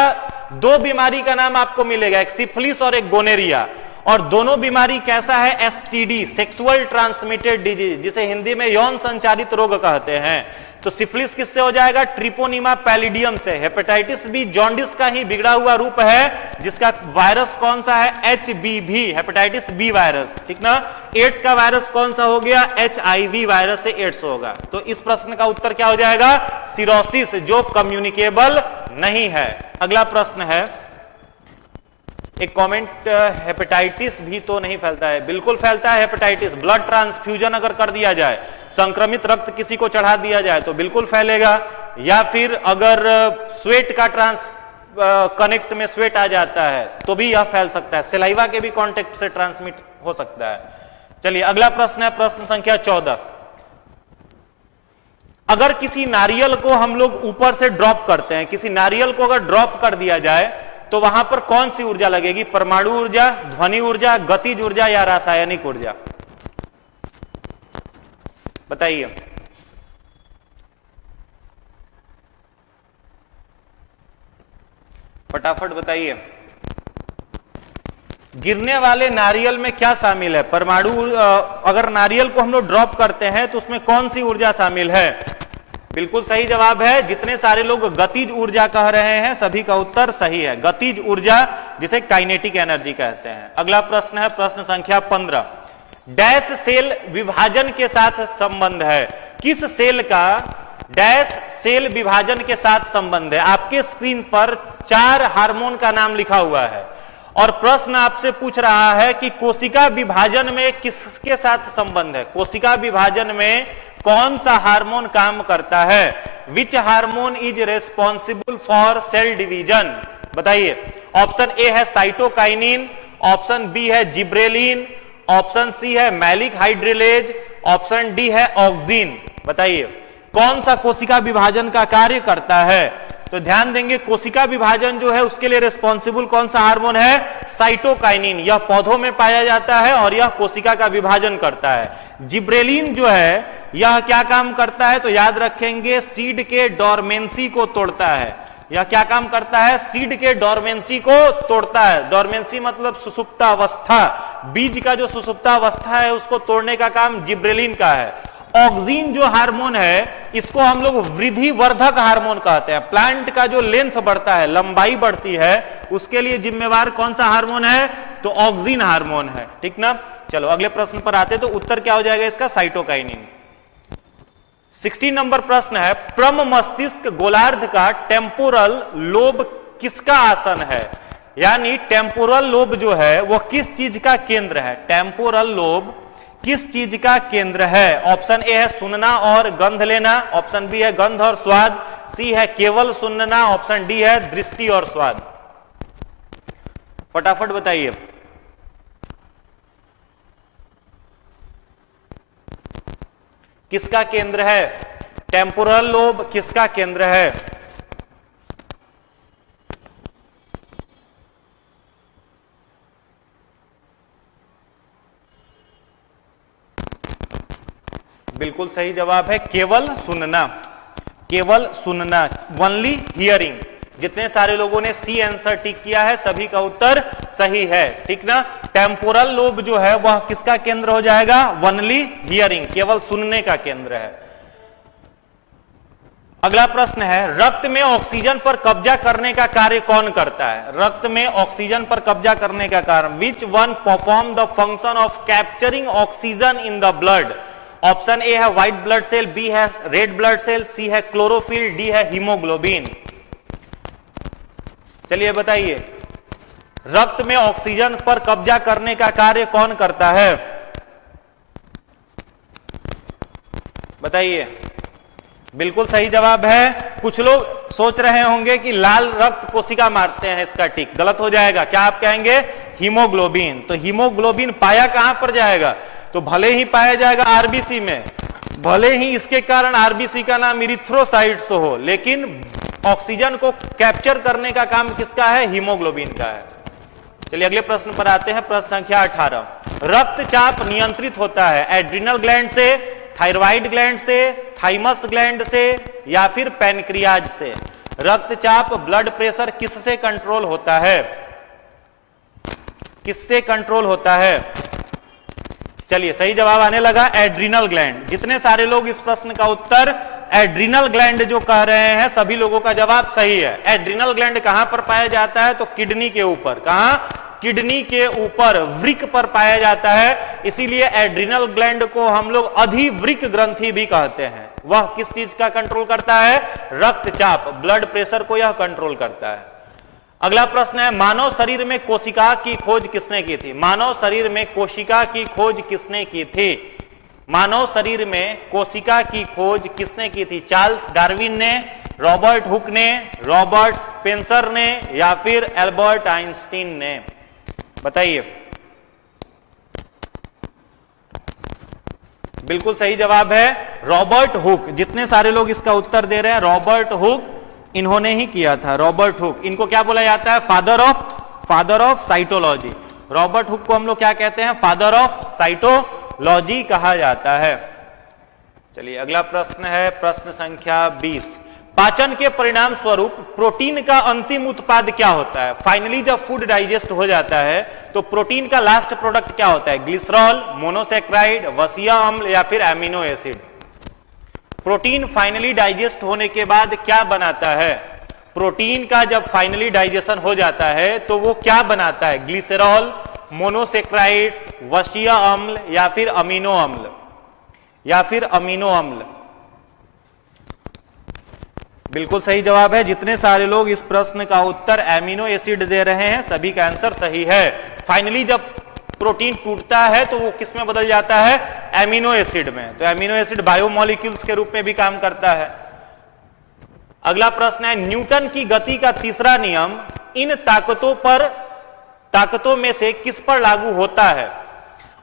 दो बीमारी का नाम आपको मिलेगा, एक सिफिलिस और एक गोनेरिया। और दोनों बीमारी कैसा है? एसटीडी, सेक्सुअल ट्रांसमिटेड डिजीज, जिसे हिंदी में यौन संचारित रोग कहते हैं। तो सिफिलिस किससे हो जाएगा? ट्रिपोनिमा पैलिडियम से। हेपेटाइटिस बी जॉन्डिस का ही बिगड़ा हुआ रूप है, जिसका वायरस कौन सा है? HBV, hepatitis B virus. ठीक ना। एड्स का वायरस कौन सा हो गया? HIV वायरस से एड्स होगा। तो इस प्रश्न का उत्तर क्या हो जाएगा? सिरोसिस, जो कम्युनिकेबल नहीं है। अगला प्रश्न है, एक कमेंट, हेपेटाइटिस भी तो नहीं फैलता है। बिल्कुल फैलता है हेपेटाइटिस। ब्लड ट्रांसफ्यूजन अगर कर दिया जाए, संक्रमित रक्त किसी को चढ़ा दिया जाए तो बिल्कुल फैलेगा। या फिर अगर स्वेट का कनेक्ट में स्वेट आ जाता है तो भी यह फैल सकता है। सिलाइवा के भी कॉन्टेक्ट से ट्रांसमिट हो सकता है। चलिए अगला प्रश्न है प्रश्न संख्या 14। अगर किसी नारियल को हम लोग ऊपर से ड्रॉप करते हैं, किसी नारियल को अगर ड्रॉप कर दिया जाए तो वहां पर कौन सी ऊर्जा लगेगी? परमाणु ऊर्जा, ध्वनि ऊर्जा, गतिज ऊर्जा या रासायनिक ऊर्जा? बताइए। फटाफट बताइए। गिरने वाले नारियल में क्या शामिल है? परमाणु, अगर नारियल को हम लोग ड्रॉप करते हैं तो उसमें कौन सी ऊर्जा शामिल है? बिल्कुल सही जवाब है। जितने सारे लोग गतिज ऊर्जा कह रहे हैं सभी का उत्तर सही है। गतिज ऊर्जा, जिसे काइनेटिक एनर्जी कहते हैं। अगला प्रश्न है प्रश्न संख्या 15। डैश सेल विभाजन के साथ संबंध है? किस सेल का डैश सेल विभाजन के साथ संबंध है? आपके स्क्रीन पर 4 हार्मोन का नाम लिखा हुआ है और प्रश्न आपसे पूछ रहा है कि कोशिका विभाजन में किसके साथ संबंध है? कोशिका विभाजन में कौन सा हार्मोन काम करता है? Which hormone is responsible for sale division? बताइए। ऑप्शन ए है साइटोकाइनिन, ऑप्शन बी है जिब्रेलिन, ऑप्शन सी है मैलिक हाइड्रोलेज, ऑप्शन डी है ऑक्सिन। बताइए कौन सा कोशिका विभाजन का कार्य करता है? तो ध्यान देंगे, कोशिका विभाजन जो है उसके लिए रिस्पॉन्सिबल कौन सा हार्मोन है? साइटोकाइनिन। यह पौधों में पाया जाता है और यह कोशिका का विभाजन करता है। जिब्रेलिन जो है यह क्या काम करता है? तो याद रखेंगे, सीड के डोरमेंसी को तोड़ता है। यह क्या काम करता है? सीड के डोरमेंसी को तोड़ता है। डोरमेंसी मतलब सुसुप्तावस्था, बीज का जो सुसुप्तावस्था है उसको तोड़ने का काम जिब्रेलिन का है। ऑक्सिन जो हार्मोन है इसको हम लोग वृद्धि वर्धक हार्मोन कहते हैं। प्लांट का जो लेंथ बढ़ता है, लंबाई बढ़ती है, उसके लिए जिम्मेवार कौन सा हार्मोन है? तो ऑक्सिन हार्मोन है। ठीक ना। चलो अगले प्रश्न पर आते तो उत्तर क्या हो जाएगा इसका? साइटोकाइनिन। 16 नंबर प्रश्न है, प्रम मस्तिष्क गोलार्ध का टेम्पोरल लोब किसका आसन है? यानी टेम्पोरल लोब जो है वो किस चीज का केंद्र है? टेम्पोरल लोब किस चीज का केंद्र है? ऑप्शन ए है सुनना और गंध लेना, ऑप्शन बी है गंध और स्वाद, सी है केवल सुनना, ऑप्शन डी है दृष्टि और स्वाद। फटाफट बताइए। किसका केंद्र है? टेम्पोरल लोब किसका केंद्र है? बिल्कुल सही जवाब है केवल सुनना, केवल सुनना, ओनली हियरिंग। जितने सारे लोगों ने सी आंसर टिक किया है सभी का उत्तर सही है, ठीक ना। टेम्पोरल लोब जो है वह किसका केंद्र हो जाएगा? ओनली हियरिंग, केवल सुनने का केंद्र है। अगला प्रश्न है, रक्त में ऑक्सीजन पर कब्जा करने का कार्य कौन करता है? रक्त में ऑक्सीजन पर कब्जा करने का कार्य, which one perform the function of capturing oxygen in the blood? Option A है व्हाइट ब्लड सेल, बी है रेड ब्लड सेल, सी है क्लोरोफिल, डी है हीमोग्लोबिन। चलिए बताइए, रक्त में ऑक्सीजन पर कब्जा करने का कार्य कौन करता है? बताइए। बिल्कुल सही जवाब है। कुछ लोग सोच रहे होंगे कि लाल रक्त कोशिका मारते हैं, इसका टिक गलत हो जाएगा। क्या आप कहेंगे? हीमोग्लोबिन। तो हीमोग्लोबिन पाया कहां पर जाएगा? तो भले ही पाया जाएगा आरबीसी में, भले ही इसके कारण आरबीसी का नाम इरिथ्रोसाइट्स हो, लेकिन ऑक्सीजन को कैप्चर करने का काम किसका है? हीमोग्लोबिन का है। चलिए अगले प्रश्न पर आते हैं, प्रश्न संख्या 18। रक्तचाप नियंत्रित होता है एड्रिनल ग्लैंड से, थायराइड ग्लैंड से, थाइमस ग्लैंड से या फिर पैनक्रियाज से? रक्तचाप ब्लड प्रेशर किससे कंट्रोल होता है? किससे कंट्रोल होता है? चलिए सही जवाब आने लगा एड्रिनल ग्लैंड। जितने सारे लोग इस प्रश्न का उत्तर एड्रिनल ग्लैंड जो कह रहे हैं सभी लोगों का जवाब सही है। एड्रिनल ग्लैंड कहां पर पाया जाता है? तो किडनी के ऊपर। कहां? किडनी के ऊपर, वृक्क पर पाया जाता है। इसीलिए एड्रिनल ग्लैंड को हम लोग अधिवृक्क ग्रंथि भी कहते हैं। वह किस चीज का कंट्रोल करता है? रक्तचाप, ब्लड प्रेशर को यह कंट्रोल करता है। अगला प्रश्न है, मानव शरीर में कोशिका की खोज किसने की थी? मानव शरीर में कोशिका की खोज किसने की थी? मानव शरीर में कोशिका की खोज किसने की थी? चार्ल्स डार्विन ने, रॉबर्ट हुक ने, रॉबर्ट स्पेंसर ने या फिर एल्बर्ट आइंस्टीन ने? बताइए। बिल्कुल सही जवाब है रॉबर्ट हुक। जितने सारे लोग इसका उत्तर दे रहे हैं रॉबर्ट हुक, इन्होंने ही किया था। रॉबर्ट हुक, इनको क्या बोला जाता है? Father of cytology. Robert Hooke को हम लोग क्या कहते हैं? फादर ऑफ साइटोलॉजी कहा जाता है। चलिए अगला प्रश्न है, प्रश्न संख्या 20। पाचन के परिणाम स्वरूप प्रोटीन का अंतिम उत्पाद क्या होता है? फाइनली जब फूड डाइजेस्ट हो जाता है तो प्रोटीन का लास्ट प्रोडक्ट क्या होता है? ग्लिसरॉल, मोनोसेक्राइड, वसीय अम्ल या फिर amino acid? Protein finally digest होने के बाद क्या बनाता है? प्रोटीन का जब फाइनली डाइजेशन हो जाता है तो वो क्या बनाता है? ग्लिसरॉल, मोनोसेक्राइड्स, वसीय अम्ल या फिर अमीनो अम्ल? या फिर अमीनो अम्ल? बिल्कुल सही जवाब है। जितने सारे लोग इस प्रश्न का उत्तर एमिनो एसिड दे रहे हैं सभी का आंसर सही है। फाइनली जब प्रोटीन टूटता है तो वो किस में बदल जाता है? एमिनो एसिड में। तो एमिनो एसिड बायोमोलिक्यूल्स के रूप में भी काम करता है। अगला प्रश्न है, न्यूटन की गति का तीसरा नियम इन ताकतों में से किस पर लागू होता है?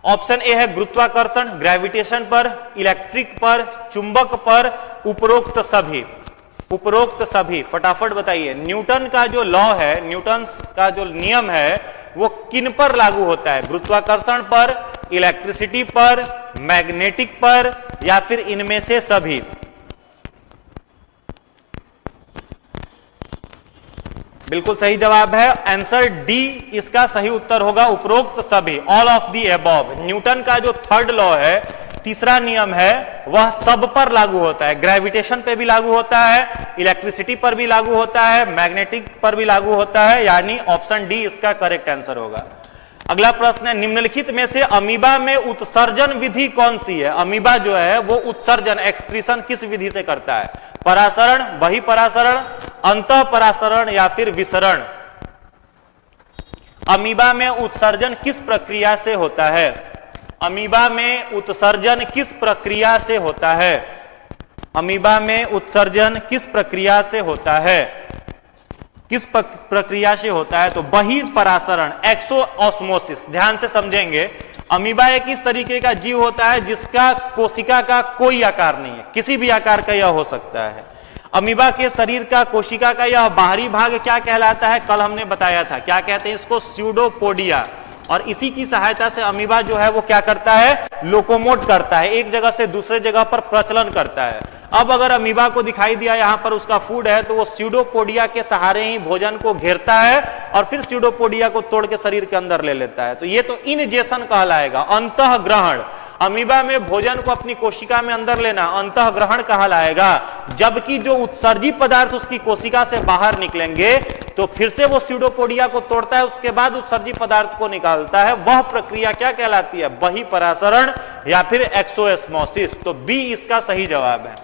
ऑप्शन ए है गुरुत्वाकर्षण, ग्रेविटेशन पर, इलेक्ट्रिक पर, चुंबक पर, उपरोक्त सभी? उपरोक्त सभी। फटाफट बताइए। न्यूटन का जो लॉ है, न्यूटन का जो नियम है वो किन पर लागू होता है? गुरुत्वाकर्षण पर, इलेक्ट्रिसिटी पर, मैग्नेटिक पर या फिर इनमें से सभी? बिल्कुल सही जवाब है आंसर डी, इसका सही उत्तर होगा उपरोक्त सभी, all of the above. Newton का जो थर्ड लॉ है, तीसरा नियम है, वह सब पर लागू होता है। ग्रेविटेशन पे भी लागू होता है, इलेक्ट्रिसिटी पर भी लागू होता है, मैग्नेटिक पर भी लागू होता है, यानी ऑप्शन डी इसका करेक्ट आंसर होगा। अगला प्रश्न है, निम्नलिखित में से अमीबा में उत्सर्जन विधि कौन सी है? अमीबा जो है वो उत्सर्जन एक्सक्रीशन किस विधि से करता है? परासरण, बहिपरासरण, अंतःपरासरण या फिर विसरण? अमीबा में उत्सर्जन किस प्रक्रिया से होता है? अमीबा में उत्सर्जन किस प्रक्रिया से होता है? अमीबा में उत्सर्जन किस प्रक्रिया से होता है? किस प्रक्रिया से होता है? तो बहिर्परासरण, एक्सोऑस्मोसिस। ध्यान से समझेंगे, अमीबा एक इस तरीके का जीव होता है जिसका कोशिका का कोई आकार नहीं है, किसी भी आकार का यह हो सकता है। अमीबा के शरीर का, कोशिका का यह बाहरी भाग क्या कहलाता है? कल हमने बताया था, क्या कहते हैं इसको? स्यूडोपोडिया। और इसी की सहायता से अमीबा जो है वो क्या करता है? लोकोमोट करता है, एक जगह से दूसरे जगह पर प्रचलन करता है। अब अगर अमीबा को दिखाई दिया यहां पर उसका फूड है, तो वो स्यूडोपोडिया के सहारे ही भोजन को घेरता है और फिर स्यूडोपोडिया को तोड़ के शरीर के अंदर ले लेता है। तो ये तो इनजेशन कहलाएगा, अंतःग्रहण। अमीबा में भोजन को अपनी कोशिका में अंदर लेना अंतःग्रहण कहलाएगा। जबकि जो उत्सर्जित पदार्थ उसकी कोशिका से बाहर निकलेंगे तो फिर से वो स्यूडोपोडिया को तोड़ता है, उसके बाद उत्सर्जित पदार्थ को निकालता है। वह प्रक्रिया क्या कहलाती है? बहिपरासरण या फिर एक्सोऑस्मोसिस। तो बी इसका सही जवाब है।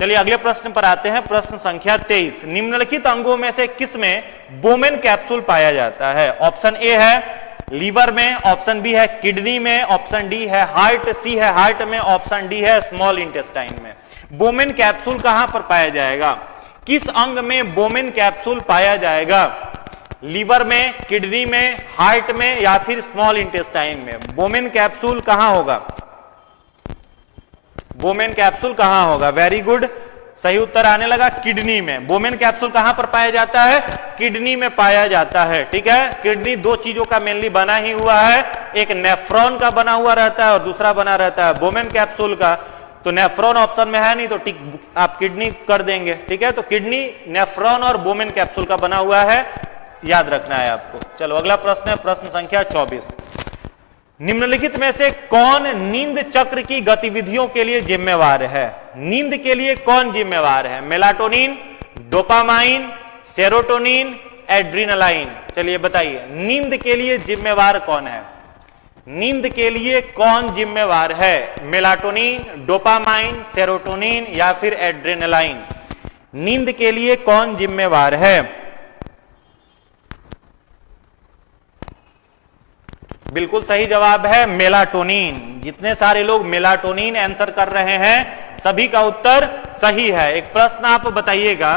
चलिए अगले प्रश्न पर आते हैं, प्रश्न संख्या 23। निम्नलिखित अंगों में से किसमें बोमेन कैप्सूल पाया जाता है? ऑप्शन ए है लीवर में, ऑप्शन बी है किडनी में, ऑप्शन डी है हार्ट, सी है हार्ट में, ऑप्शन डी है स्मॉल इंटेस्टाइन में। बोमेन कैप्सूल कहां पर पाया जाएगा? किस अंग में बोमेन कैप्सूल पाया जाएगा? लीवर में, किडनी में, हार्ट में या फिर स्मॉल इंटेस्टाइन में? बोमेन कैप्सूल कहां होगा? बोमेन कैप्सूल कहां होगा? वेरी गुड, सही उत्तर आने लगा किडनी में। बोमेन कैप्सूल कहां पर पाया जाता है? किडनी में पाया जाता है। ठीक है, किडनी दो चीजों का मेनली बना ही हुआ है, एक नेफ्रॉन का बना हुआ रहता है और दूसरा बना रहता है बोमेन कैप्सूल का। तो नेफ्रॉन ऑप्शन में है नहीं तो टिक आप किडनी कर देंगे। ठीक है, तो किडनी, नेफ्रॉन और बोमेन कैप्सूल का बना हुआ है, याद रखना है आपको। चलो अगला प्रश्न है, प्रश्न संख्या 24। निम्नलिखित में से कौन नींद चक्र की गतिविधियों के लिए जिम्मेवार है? नींद के लिए कौन जिम्मेवार है? Melatonin, dopamine, serotonin, adrenaline? चलिए बताइए, नींद के लिए जिम्मेवार कौन है? नींद के लिए कौन जिम्मेवार है? मेलाटोनिन, डोपामाइन, सेरोटोनिन या फिर एड्रिनलाइन? नींद के लिए कौन जिम्मेवार है? बिल्कुल सही जवाब है मेलाटोनिन। जितने सारे लोग मेलाटोनिन आंसर कर रहे हैं सभी का उत्तर सही है। एक प्रश्न आप बताइएगा,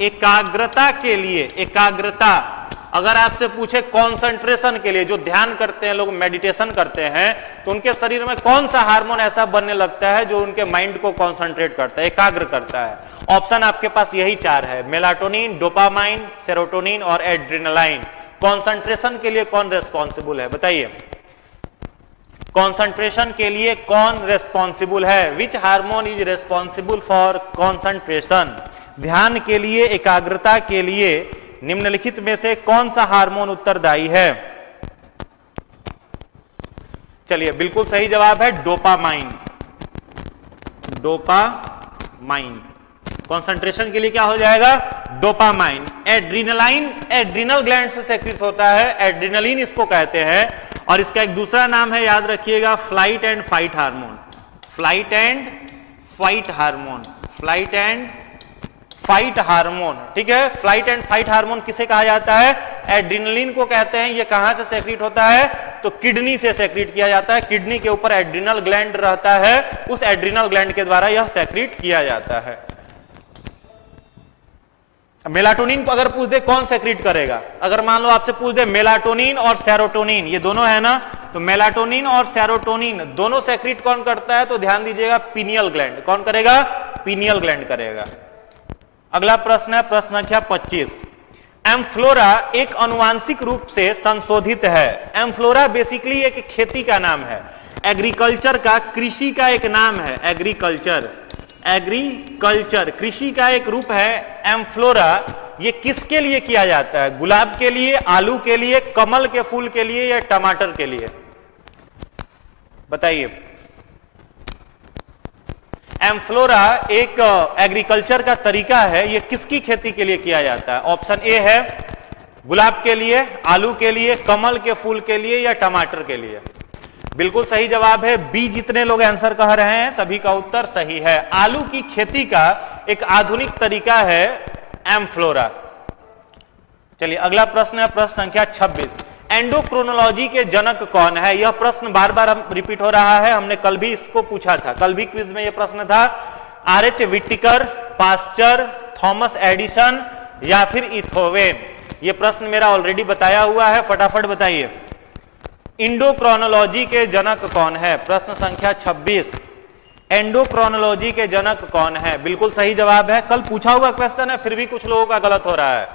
एकाग्रता के लिए, एकाग्रता अगर आपसे पूछे कंसंट्रेशन के लिए, जो ध्यान करते हैं लोग, मेडिटेशन करते हैं, तो उनके शरीर में कौन सा हार्मोन ऐसा बनने लगता है जो उनके माइंड को कंसंट्रेट करता है, एकाग्र करता है? ऑप्शन आपके पास यही चार है, मेलाटोनिन, डोपामाइन, सेरोटोनिन और एड्रिनलाइन। कंसंट्रेशन के लिए कौन रेस्पॉन्सिबल है? बताइए, कंसंट्रेशन के लिए कौन रेस्पॉन्सिबल है? Which hormone is responsible for concentration? ध्यान के लिए, एकाग्रता के लिए निम्नलिखित में से कौन सा हार्मोन उत्तरदायी है? चलिए बिल्कुल सही जवाब है डोपामाइन। डोपामाइन कंसंट्रेशन के लिए क्या हो जाएगा? डोपामाइन। एड्रिनलाइन एड्रिनल ग्लैंड से सेक्रेट होता है, एड्रिनलिन इसको कहते हैं, और इसका एक दूसरा नाम है, याद रखिएगा, flight and fight hormone. Flight and fight hormone, flight and fight hormone. ठीक है, फ्लाइट एंड फाइट हार्मोन किसे कहा जाता है? एड्रिनलिन को कहते हैं। ये कहां से सेक्रेट होता है? तो किडनी से सेक्रेट किया जाता है। किडनी के ऊपर एड्रिनल ग्लैंड रहता है, उस एड्रिनल ग्लैंड के द्वारा यह सेक्रेट किया जाता है। मेलाटोनिन को अगर पूछ दे कौन सेक्रेट करेगा, अगर मान लो आपसे पूछ दे मेलाटोनिन और सेरोटोनिन, ये दोनों है ना, तो मेलाटोनिन और सेरोटोनिन दोनों सेक्रेट कौन करता है? तो ध्यान दीजिएगा, पीनियल ग्लैंड। कौन करेगा? पीनियल ग्लैंड करेगा। अगला प्रश्न है, प्रश्न संख्या 25। एम्फ्लोरा एक अनुवांशिक रूप से संशोधित है। एम्फ्लोरा बेसिकली एक खेती का नाम है, एग्रीकल्चर का, कृषि का एक नाम है। एग्रीकल्चर, एग्रीकल्चर कृषि का एक रूप है एम्फ्लोरा। ये किसके लिए किया जाता है? गुलाब के लिए, आलू के लिए, कमल के फूल के लिए या टमाटर के लिए? बताइए। एम्फ्लोरा एक एग्रीकल्चर का तरीका है, ये किसकी खेती के लिए किया जाता है? ऑप्शन ए है गुलाब के लिए, आलू के लिए, कमल के फूल के लिए या टमाटर के लिए? बिल्कुल सही जवाब है बी। जितने लोग आंसर कह रहे हैं सभी का उत्तर सही है। आलू की खेती का एक आधुनिक तरीका है एम्फ्लोरा। चलिए अगला प्रश्न है प्रश्न संख्या 26। एंडोक्रोनोलॉजी के जनक कौन है? यह प्रश्न बार बार रिपीट हो रहा है, हमने कल भी इसको पूछा था, कल भी क्विज में यह प्रश्न था। R H Whittaker, Pasteur, Thomas Edison या फिर इथोवेन? यह प्रश्न मेरा ऑलरेडी बताया हुआ है, फटाफट बताइए। एंडोक्रोनोलॉजी के जनक कौन है? प्रश्न संख्या 26। एंडोक्रोनोलॉजी के जनक कौन है? बिल्कुल सही जवाब है, कल पूछा हुआ क्वेश्चन है, फिर भी कुछ लोगों का गलत हो रहा है।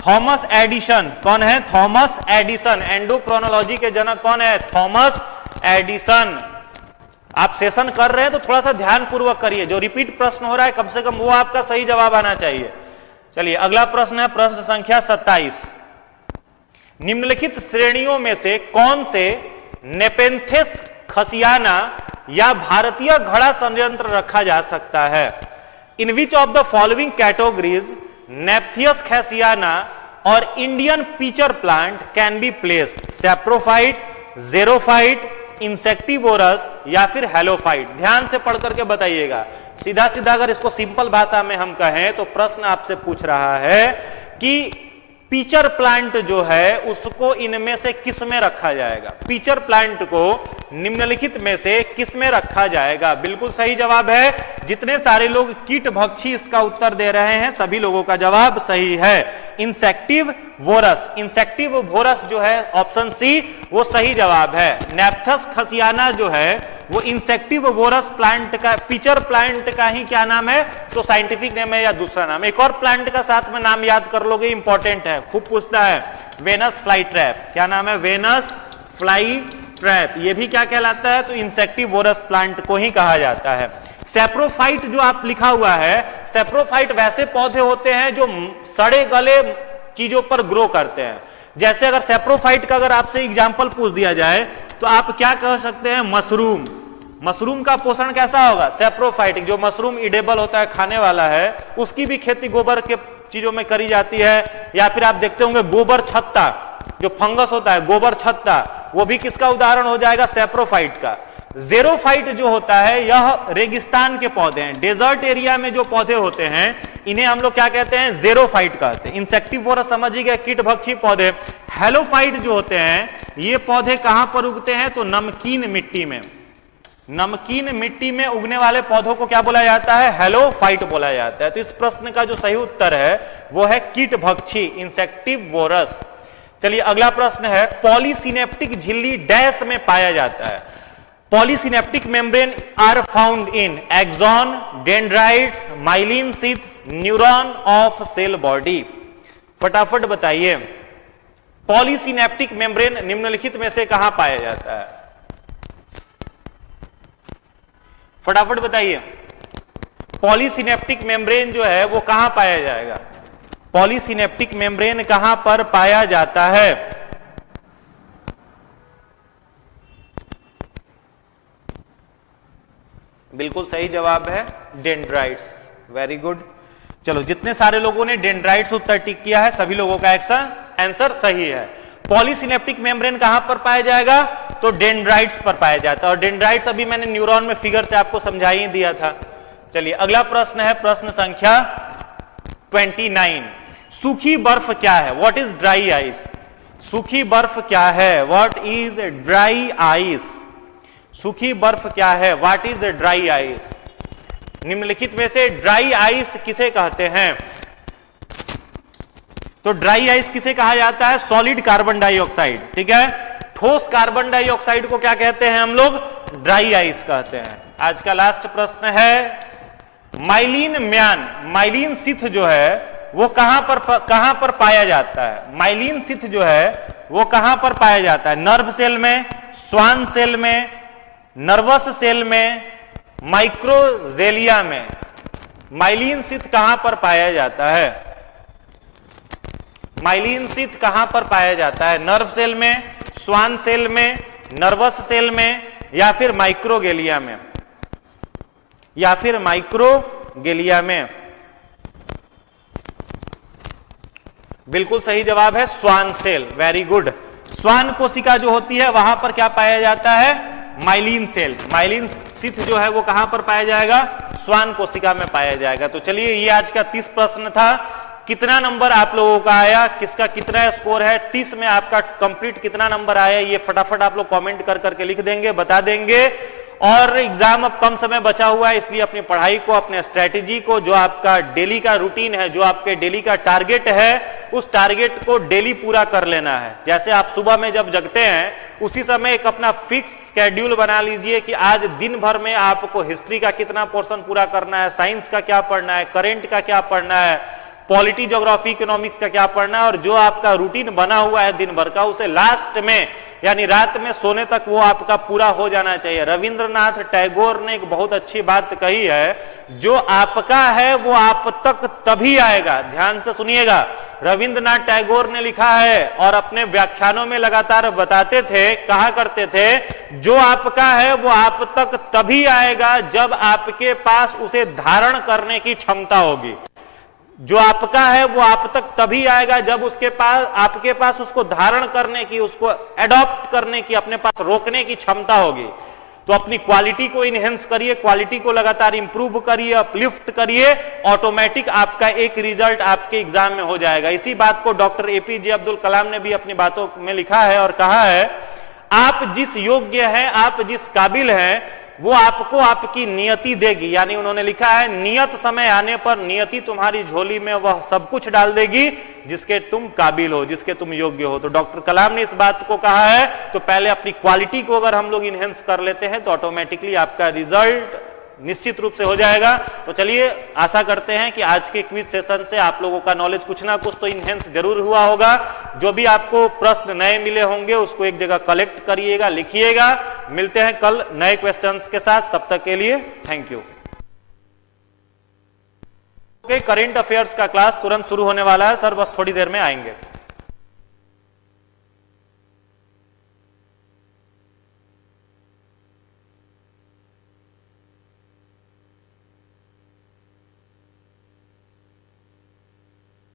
Thomas Edison. कौन है? Thomas Edison. एंडोक्रोनोलॉजी के जनक कौन है? Thomas Edison. आप सेशन कर रहे हैं तो थोड़ा सा ध्यान पूर्वक करिए, जो रिपीट प्रश्न हो रहा है कम से कम वो आपका सही जवाब आना चाहिए। चलिए अगला प्रश्न है प्रश्न संख्या 27। निम्नलिखित श्रेणियों में से कौन से नेपेंथेस खसियाना या भारतीय घड़ा संयंत्र रखा जा सकता है? In which of the following categories नेप्थियस खैसियाना और Indian pitcher plant can be placed? Saprophyte, xerophyte, insectivorous या फिर हेलोफाइट? ध्यान से पढ़ करके बताइएगा। सीधा सीधा अगर इसको सिंपल भाषा में हम कहें तो प्रश्न आपसे पूछ रहा है कि पीचर प्लांट जो है उसको इनमें से किस में रखा जाएगा? पीचर प्लांट को निम्नलिखित में से किस में रखा जाएगा? बिल्कुल सही जवाब है। जितने सारे लोग कीट भक्षी इसका उत्तर दे रहे हैं सभी लोगों का जवाब सही है। इंसेक्टिवोरस। इंसेक्टिवोरस जो है ऑप्शन सी वो सही जवाब है। नेप्थस खसियाना जो है वो इंसेक्टिवोरस प्लांट का, पीचर प्लांट का ही क्या नाम है? तो साइंटिफिक नेम है या दूसरा नाम? एक और प्लांट का साथ में नाम याद कर लोगे, इंपॉर्टेंट है, खूब पूछता है। Venus fly trap. क्या नाम है? Venus fly trap. ये भी क्या कहलाता है? तो इंसेक्टिवोरस प्लांट को ही कहा जाता है। सैप्रोफाइट जो आप लिखा हुआ है, सैप्रोफाइट वैसे पौधे होते हैं जो सड़े गले चीजों पर ग्रो करते हैं। जैसे अगर सैप्रोफाइट का अगर आपसे एग्जांपल पूछ दिया जाए तो आप क्या कह सकते हैं? मशरूम। मशरूम का पोषण कैसा होगा? सैप्रोफाइट। जो मशरूम इडेबल होता है, खाने वाला है, उसकी भी खेती गोबर के चीजों में करी जाती है। या फिर आप देखते होंगे गोबर छत्ता, जो फंगस होता है गोबर छत्ता, वो भी किसका उदाहरण हो जाएगा? सैप्रोफाइट का। ज़ेरोफाइट जो होता है यह रेगिस्तान के पौधे हैं, डेजर्ट एरिया में जो पौधे होते हैं इन्हें हम लोग क्या कहते हैं? ज़ेरोफाइट कहते हैं। इंसेक्टिवोरस समझिए, कीट भक्षी पौधे। हेलोफाइट जो होते हैं ये पौधे कहां पर उगते हैं? तो नमकीन मिट्टी में। नमकीन मिट्टी में उगने वाले पौधों को क्या बोला जाता है? हेलोफाइट बोला जाता है। तो इस प्रश्न का जो सही उत्तर है वो है कीट भक्षी, इंसेक्टिवोरस। चलिए अगला प्रश्न है, पॉलीसिनेप्टिक झिल्ली डैश में पाया जाता है? Polysynaptic membrane are found in axon, dendrites, myelin sheath, neuron of cell body. फटाफट बताइए, पॉलीसिनेप्टिक मेम्ब्रेन निम्नलिखित में से कहां पाया जाता है? फटाफट बताइए, पॉलीसिनेप्टिक मेम्ब्रेन जो है वो कहां पाया जाएगा? पॉलीसिनेप्टिक मेम्ब्रेन कहां पर पाया जाता है? बिल्कुल सही जवाब है डेंड्राइट्स। Very good. चलो जितने सारे लोगों ने डेंड्राइट्स उत्तर टिक किया है सभी लोगों का आंसर सही है। पॉलीसिनेप्टिक मेम्ब्रेन कहां पर पाया जाएगा? तो डेंड्राइट्स पर पाया जाता है। और डेंड्राइट्स अभी मैंने न्यूरॉन में फिगर से आपको समझा ही दिया था। चलिए अगला प्रश्न है प्रश्न संख्या 29। सूखी बर्फ क्या है? What is dry ice? सूखी बर्फ क्या है? What is dry ice? सूखी बर्फ क्या है? What is dry ice? निम्नलिखित में से ड्राई आइस किसे कहते हैं? तो ड्राई आइस किसे कहा जाता है? Solid carbon dioxide. ठीक है, ठोस कार्बन डाइऑक्साइड को क्या कहते हैं हम लोग? ड्राई आइस कहते हैं। आज का लास्ट प्रश्न है, माइलिन म्यान, माइलिन शीथ जो है वो कहां पर पाया जाता है? माइलिन शीथ जो है वो कहां पर पाया जाता है? नर्व सेल में, स्वान सेल में, नर्वस सेल में, माइक्रोजेलिया में। माइलिन शीथ कहां पर पाया जाता है? माइलिन शीथ कहां पर पाया जाता है? नर्व सेल में, स्वान सेल में, नर्वस सेल में या फिर माइक्रोगेलिया में? या फिर माइक्रोगेलिया में। बिल्कुल सही जवाब है स्वान सेल, वेरी गुड। स्वान कोशिका जो होती है वहां पर क्या पाया जाता है? Myelin cell. माइलिन शीथ जो है वो कहां पर पाया जाएगा? स्वान कोशिका में पाया जाएगा। तो चलिए ये आज का 30 प्रश्न था। कितना नंबर आप लोगों का आया, किसका कितना स्कोर है, 30 में आपका कंप्लीट कितना नंबर आया, ये फटाफट आप लोग कमेंट कर करके लिख देंगे, बता देंगे। और एग्जाम अब कम समय बचा हुआ है, इसलिए अपनी पढ़ाई को, अपने स्ट्रेटेजी को, जो आपका डेली का रूटीन है, जो आपके डेली का टारगेट है, उस टारगेट को डेली पूरा कर लेना है। जैसे आप सुबह में जब जगते हैं उसी समय एक अपना फिक्स स्केड्यूल बना लीजिए कि आज दिन भर में आपको हिस्ट्री का कितना पोर्शन पूरा करना है, साइंस का क्या पढ़ना है, करेंट का क्या पढ़ना है, पॉलिटी, ज्योग्राफी, इकोनॉमिक्स का क्या पढ़ना है। और जो आपका रूटीन बना हुआ है दिन भर का, उसे लास्ट में यानी रात में सोने तक वो आपका पूरा हो जाना चाहिए। रविंद्रनाथ टैगोर ने एक बहुत अच्छी बात कही है, जो आपका है वो आप तक तभी आएगा। ध्यान से सुनिएगा, रविंद्रनाथ टैगोर ने लिखा है और अपने व्याख्यानों में लगातार बताते थे, कहा करते थे, जो आपका है वो आप तक तभी आएगा जब आपके पास उसे धारण करने की क्षमता होगी। जो आपका है वो आप तक तभी आएगा जब उसके पास, आपके पास उसको धारण करने की, उसको एडॉप्ट करने की, अपने पास रोकने की क्षमता होगी। तो अपनी क्वालिटी को इनहेंस करिए, क्वालिटी को लगातार इंप्रूव करिए, अपलिफ्ट करिए, ऑटोमेटिक आपका एक रिजल्ट आपके एग्जाम में हो जाएगा। इसी बात को डॉक्टर एपीजे अब्दुल कलाम ने भी अपनी बातों में लिखा है और कहा है, आप जिस योग्य हैं, आप जिस काबिल हैं, वो आपको आपकी नियति देगी। यानी उन्होंने लिखा है, नियत समय आने पर नियति तुम्हारी झोली में वह सब कुछ डाल देगी जिसके तुम काबिल हो, जिसके तुम योग्य हो। तो डॉक्टर कलाम ने इस बात को कहा है। तो पहले अपनी क्वालिटी को अगर हम लोग इनहेंस कर लेते हैं तो ऑटोमेटिकली आपका रिजल्ट निश्चित रूप से हो जाएगा। तो चलिए आशा करते हैं कि आज के क्विज सेशन से आप लोगों का नॉलेज कुछ ना कुछ तो इनहेंस जरूर हुआ होगा। जो भी आपको प्रश्न नए मिले होंगे उसको एक जगह कलेक्ट करिएगा, लिखिएगा। मिलते हैं कल नए क्वेश्चंस के साथ, तब तक के लिए थैंक यू। करंट अफेयर्स का क्लास तुरंत शुरू होने वाला है सर, बस थोड़ी देर में आएंगे।